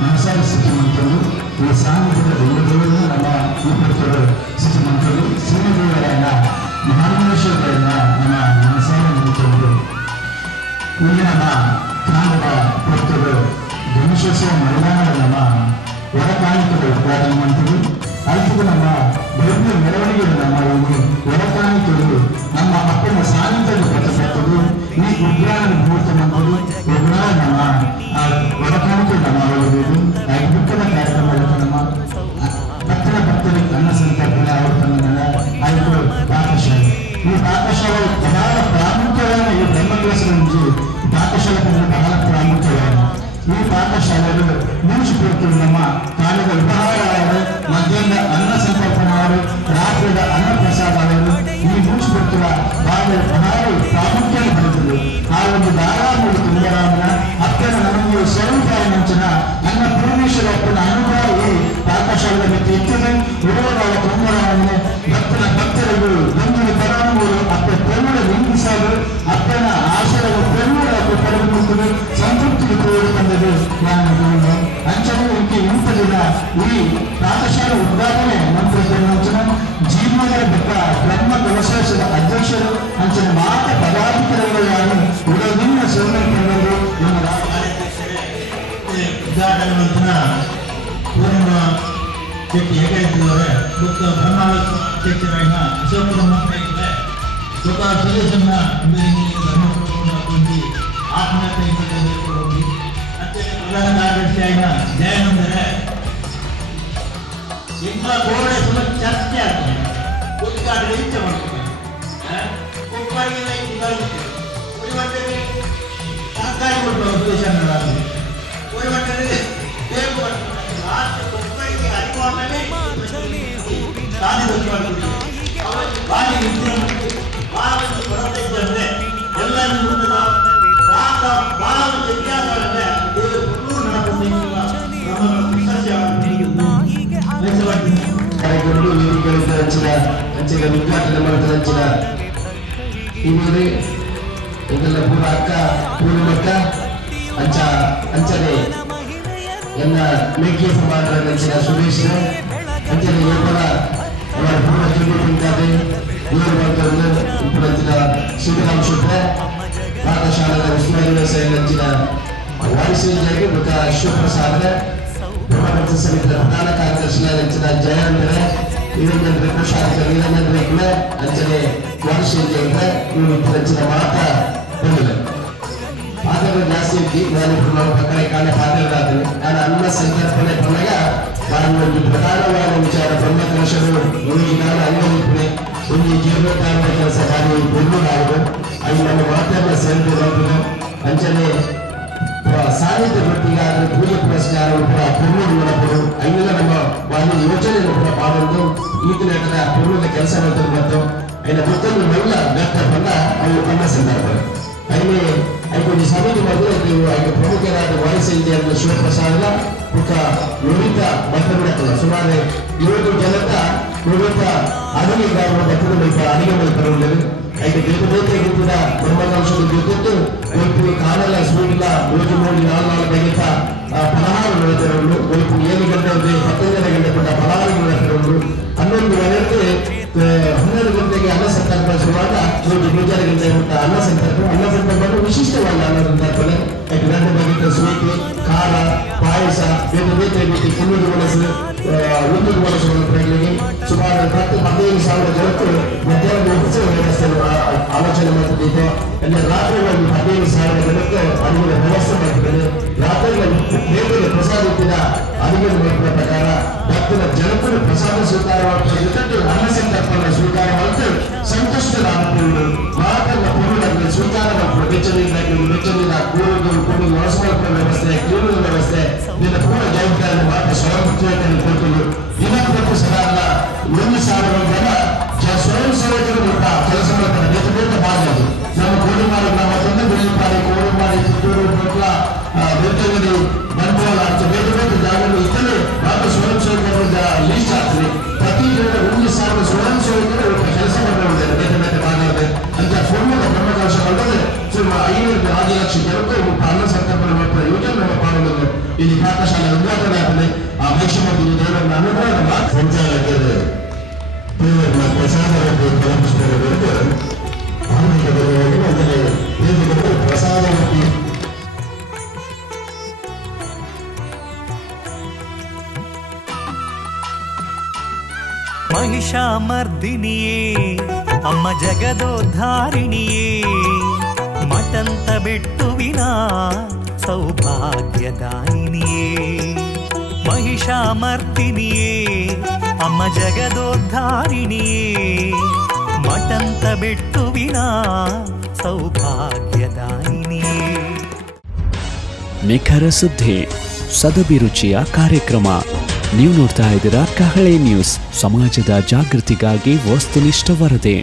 ನಮಸ್ಕಾರ ಸ್ಥಿತಿ ಮಂತಂದು ಈ ಸಾನ್ನಿಧ್ಯದ ದೇವದೇವರನ್ನು ನಮ್ಮ ಈ ಪುತ್ರರು ಸ್ಥಿತಿ ಮಂತಂದು ಶ್ರೀದೇವರಾಯನ ಮಹಾಮಹೇಶ್ವರನ ನಮ್ಮ ನಮಸ್ಕಾರ ಮಂತಂದು ಇಲ್ಲಿ ನಮ್ಮ ಕಾಣದ ಪುತ್ರರು ಗಣೇಶೋತ್ಸವ ಮೈದಾನದ ನಮ್ಮ ಹೊರಕಾಣಿಕೆಗಳು ಉದ್ಘಾಟನೆ ಮಾಡ್ತೀವಿ ಅದಕ್ಕೆ ನಮ್ಮ ದೊಡ್ಡ ಮೆರವಣಿಗೆಗಳು ನಮ್ಮ ಇಲ್ಲಿ ಹೊರಕಾಣಿಕೆಗಳು ನಮ್ಮ ಅಪ್ಪನ ಸಾನ್ನಿಧ್ಯದ ಪ್ರತಿಪಟ್ಟದು ಈ ಉಗ್ರಾಣ ಮುಹೂರ್ತ ಮಂತರು ಉಗ್ರಾಣ ನಮ್ಮ ಹೊರಕಾಣಿಕೆ ನಮ್ಮ ಒಳಗದು ದುಃಖದ ಕಾರ್ಯಕ್ರಮಗಳು ನಮ್ಮ ಭಕ್ತರಿಗೆ ಅನ್ನ ಸಂತರ್ಪಣೆ ಆವರ್ತನ ಆಯ್ತು ಪಾಕಶಾಲೆ ಈ ಪಾಕಶಾಲೆ ಬಹಳ ಪ್ರಾಮುಖ್ಯವಾದ ಈ ಬ್ರಹ್ಮಕಲಶ నుంచి ಪಾಕಶಾಲೆ ಬಹಳ ಪ್ರಾಮುಖ್ಯವಾದ ಈ ಪಾಕಶಾಲೆಗಳು ಮುಗಿಸಿಕೊಡ್ತೀವಿ ನಮ್ಮ ಕಾಲದ ಉಪಹಾರ ಮಧ್ಯಾಹ್ನ ಅನ್ನ ಸಂತರ್ಪಣೆ ರಾತ್ರಿಯ ಅನ್ನ ಪ್ರಸಾದ ಈ ಮುಗಿಸಿಕೊಡ್ತೀವ ಬಹಳ ಪ್ರಾಮುಖ್ಯ ಬರುತ್ತದೆ ಆ ಒಂದು ಧಾರಾಮೂಲ ತುಂಗರಾಮನ ಅಪ್ಪನ ನಮಗೆ ಸ್ವರೂಪಾಯ ನಂಚಿನ ಅನ್ನ ಪೂರ್ಣೇಶ್ವರ ಅಪ್ಪನ ಅನುಭವ ಈ ಪಾಕಶಾಲೆ ಬಗ್ಗೆ ಇತ್ತದೆ ಉಡುವರಾಯ ತುಂಗರಾಮನೆ ಭಕ್ತರಿಗೂ ಬಂಧುಗಳು ಪರಾಮೂರು ಅಪ್ಪ ಪೆರುಳ ನಿಂದಿಸಲು ಅಪ್ಪನ ಆಶಯದ ಪೆರುಳ ಪರಮುಂದು ಸಂತೃಪ್ತಿಗೆ ತೋರಿಕೊಂಡದು ನಾನು ಅಂಚನೆ ಇಂಥದಿನ ಈ ಪಾಕಶಾಲೆ ಉದ್ಘಾಟನೆ ಮಂತ್ರಿಗಳ ಜೀವನದ ಬೆಟ್ಟ ಬ್ರಹ್ಮ ಕಲಶದ ಅಧ್ಯಕ್ಷರು ಅಂಚನೆ ಮಾತ ಪದಾಧಿಕಾರಿಗಳು ಯಾರು ಉಡದಿನ ಸೋಮರು ನಮ್ಮ ಉದ್ಘಾಟನೆ ಮಂತ್ರ ಪೂರ್ಣ ವ್ಯಕ್ತಿ ಹೇಗಿದ್ದವರೆ ಮತ್ತು ಬ್ರಹ್ಮಾಧ್ಯಕ್ಷರಾಗಿನ ಅಶೋಕ ಬ್ರಹ್ಮಕ್ಕೆ ఒక సొల్యూషన్ ఆత్మహత్య అంటే ప్రధాన కార్యదర్శి అయిన జయనందరే ఇంకా కోడే చర్చ ఉద్ఘాటన ఇచ్చబడుతుంది సహకారి ఉద్దేశాన్ని రాదు లాస్ట్ 30 అధికారులనే ಬಾಯಿ ವಿದ್ಯಾರ್ಥಿ ಬಾಳನ್ನು ಕೊರತೆ ಇದ್ದಂತೆ ಎಲ್ಲರೂ ಮುಂದಿನ ರಾಗ ಬಾಳ ವ್ಯತ್ಯಾಸವಿದೆ ಇದು ಪೂರ್ಣ ನಡೆದಿಲ್ಲ ನಮ್ಮ ಕಾರ್ಯಕ್ರಮಗಳು ವೇದಿಕೆಗಳಿಂದ ಅಂಚಿನ ಉದ್ಘಾಟನೆ ಮಾಡಿದ ಅಂಚಿನ ಇವರು ಇದೆಲ್ಲ ಪೂರ ಅಕ್ಕ ಪೂರ್ಣಕ್ಕ ಅಂಚನೆ ಎಲ್ಲ ಮೇಕೆ ಸಮಾಜದ ಅಂಚಿನ ಸುರೇಶ್ ಅಂಚನೆ ಏಪರ ಅವರ ಪೂರ್ಣ ತಿಂಗಾದೆ ಇವರು ಬಂದವರು ఇప్పుడు ಅಂಚಿನ ಶ್ರೀರಾಮ್ ಶುಭ್ರೆ ಪಾಠಶಾಲೆಯ ಉಸ್ತುವಾರಿ ವ್ಯವಸ್ಥೆ ಅಂಚಿನ ವಾರಿಸಿದ್ದಾಗಿ ಮತ್ತು ಶಿವಪ್ರಸಾದ್ ಪ್ರಮಾಣ ಸಮಿತಿಯ ಪ್ರಧಾನ ಕಾರ್ಯದರ್ಶಿಯಾದ ಜಯಂದ್ರ ಇವರಿಂದ ಪ್ರಸಾದ ನೀಲಮಂದ್ರ ಅಂಚನೆ ವಾರಿಸಿದ್ದ ಇವರು ಅಂಚಿನ ಮಾತ ಬಂದಿದೆ ಪಾತ್ರಗಳು ಜಾಸ್ತಿ ಇತ್ತು ನಾನು ನಾವು ಪಕ್ಕನೆ ಕಾಲ ಪಾತ್ರಗಳಾದ್ರೆ ನಾನು ಅನ್ನ ಸಂಕಲ್ಪನೆ ಬಂದಾಗ ನಾನು ಒಂದು ಪ್ರಧಾನವಾದ ವಿಚಾರ ಬ್ರಹ್ಮಕಲಶಗಳು ಈ ನಾನು ಅಂಗವಿಪ್ಪನೆ ಒಂದು ಜೀರ್ಣೋದ್ಧಾರದ ಕೆಲಸ ನಾನು ಬೆಂಗಳೂರು ಅಲ್ಲಿ ನಮ್ಮ ಮಾತನ್ನ ಸೇರಿಕೊಂಡು ಅಂಚನೆ ಸಾಹಿತ್ಯ ವೃತ್ತಿಗಾದ್ರೆ ಪೂಜೆ ಪುರಸ್ಕಾರಗಳು ಕೂಡ ಪೂರ್ಣ ಮಾಡಬಹುದು ಅಲ್ಲೆಲ್ಲ ನಮ್ಮ ಒಂದು ಯೋಚನೆಯನ್ನು ಕೂಡ ಮಾಡೋದು ಈಗಿನ ಪೂರ್ಣದ ಕೆಲಸ ಮಾಡ್ತಾರೆ ಮತ್ತು അതിന്റെ പുറത്തുനിന്ന് നല്ല ഘട്ടമല്ല അത് തന്നെ സന്ദർഭം അതിന് സമിതി ಬಂದು അതിന്റെ ಪ್ರಮುಖರಾದ ವಾಯ್ಸ್ ಇಂಡಿಯಾ ಶಿವಪ್ರಸಾದ ఒక ನುರಿತ ಭಕ್ತರು ಸುಮಾರು 7 ಜನತ ನುರಿತ ಅಡಿಗೆ ಭಕ್ತರು ಅಡಿಗೆ ಮಾಡ್ತಾರೆ అయితే ಬೇರೆ ಕೂಡ ಬ್ರಹ್ಮಕಲಶದ ಜೊತೆಗೆ ಒಂದು ಕಾಲಲ್ಲ ಸ್ಕೂಲಿಲ್ಲ 3 ಗಂಟೆ ಪಲಹಾರ ನಡೆದಿರೋದು 7 ಗಂಟೆ 15 ಗಂಟೆ ಕೂಡ ಪಲಹಾರ ನಡೆದಿರೋದು 11 ಗಂಟೆಗೆ 12 ಗಂಟೆಗೆ ಅನ್ನ ಸಂತರ್ಪಣೆ ಶುರುವಾಗ 3 ಗಂಟೆ ಅನ್ನ ಸಂತರ್ಪಣೆ ವಿಶಿಷ್ಟವಾದ ಅನ್ನ ಸಂತರ್ಪಣೆ ಗಂಟೆ ಬಗ್ಗೆ ಸ್ವೀಟ್ ಖಾರ ಪಾಯಸ ಬೇರೆ ಕುಲ್ಲುದು ಮನಸ್ಸು ಒಂದು ಮನಸ್ಸುಗಳಿಗೆ ಸುಮಾರು 10,000 ಜನಕ್ಕೆ ಮಧ್ಯಾಹ್ನ ಉತ್ಸವ ವ್ಯವಸ್ಥೆ ಆಲೋಚನೆ ಮಾಡ್ತಿದ್ದು ಎಲ್ಲ ರಾತ್ರಿ ಒಂದು 15,000 ಜನಕ್ಕೆ ಅಡುಗೆ ವ್ಯವಸ್ಥೆ ಮಾಡ್ತಿದ್ದಾರೆ ರಾತ್ರಿ ಬೇರೆ ಪ್ರಸಾದ ಇಟ್ಟಿದ ಅಡುಗೆ ಮಾಡಿದ ಪ್ರಕಾರ ಭಕ್ತರ ಜನಪದ ಪ್ರಸಾದ ಸ್ವೀಕಾರ ಮಾಡ್ತಾರೆ ಅನ್ನ ಸಂತರ್ಪಣೆ ಸ್ವೀಕಾರ ಮಾಡ್ತಾರೆ ಸಂತುಷ್ಟರಾಗಬಹುದು ಮಾತನ್ನ ಪೂರ್ಣ ಸ್ವೀಕಾರ ಮಾಡ್ತಾರೆ ಬೆಚ್ಚನಿಂದ ಕೂಡುದು ಒಳಸ್ಕೊಳ್ಳುವ ವ್ಯವಸ್ಥೆ ಕ್ರೀಡುವ ವ್ಯವಸ್ಥೆ ನಿನ್ನ ಪೂರ್ಣ ಜವಾಬ್ದಾರಿ ಮಾತ್ರ ಸ್ವಯಂ ಉದ್ಯೋಗವನ್ನು ಕೊಟ್ಟರು ದಿನಕ್ಕೆ ಸಾಧಾರಣ 1,000 ಜನ ಸ್ವಯಂ ಸೇವಕರು ಕೆಲಸ ಮಾಡ್ತಾರೆ ಬೇರೆ ಭಾಗ ನಮ್ಮ ಕೋಡಿಮಾರಿ ನಮ್ಮ ಬೆಳೆಪಾಡಿ ಕೋಡಿಮಾರಿ ಪುತ್ತೂರು ಕೊಟ್ಲ ಬೆತ್ತಗಡಿ ಬಂಡವಾಳ ಬೇರೆ ಜಾಗಗಳು ಇದ್ದರೆ ಮಾತ್ರ ಸ್ವಯಂ ಸೇವಕರು ಲೀಸ್ಟ್ ಆಗ್ತದೆ ಪ್ರತಿ ಜನ 1,000 ಸ್ವಯಂ ಸೇವಕರು ಕೆಲಸ ಮಾಡಿದ್ದಾರೆ ಬೇರೆ ಭಾಗ ಅಂತ ಪೂರ್ಣದ ಬ್ರಹ್ಮಕಲಶ ಬಂದರೆ 500 ಲಕ್ಷ ಜನಕ್ಕೆ ಅನ್ನ ಸಂತರ್ಪಣೆ ಮಾಡ್ತಾರೆ ಯೋಜನೆ ನಮ್ಮ ಪಾಲನೆ ಇಲ್ಲಿ ಪಾಠಶಾಲೆ ಉದ್ಘಾಟನೆ ಆಗ್ತದೆ ಆ ವೈಷ್ಣವ ದೇವರನ್ನ ಅನುಗ್ರಹ ಸಂಚಾಲಕರು ಪ್ರಸಾದವನ್ನು ಕಲ್ಪಿಸಿದರೆ ಪ್ರಸಾದವಾಗಿ ಮಹಿಷಾಮರ್ದಿನಿಯೇ ಅಮ್ಮ ಜಗದೋದ್ಧಾರಿಣಿಯೇ ಮಠಂತ ಬೆಟ್ಟುವಿನ ಸೌಭಾಗ್ಯದಾಯಿನಿಯೇ ಮಹಿಷಾಮರ್ದಿನಿಯೇ ಅಮ್ಮ ಜಗದೋದ್ಧಾರಿಣಿಯೇ ಮಠಂತ ಬೆಟ್ಟುವಿನ ಸೌಭಾಗ್ಯದಾಯಿನಿಯೇ. ನಿಖರ ಸುದ್ದಿ ಸದಭಿರುಚಿಯ ಕಾರ್ಯಕ್ರಮ. ನೀವು ನೋಡ್ತಾ ಇದ್ದೀರಾ ಕಹಳೆ ನ್ಯೂಸ್, ಸಮಾಜದ ಜಾಗೃತಿಗಾಗಿ ವಸ್ತುನಿಷ್ಠ ವರದಿ.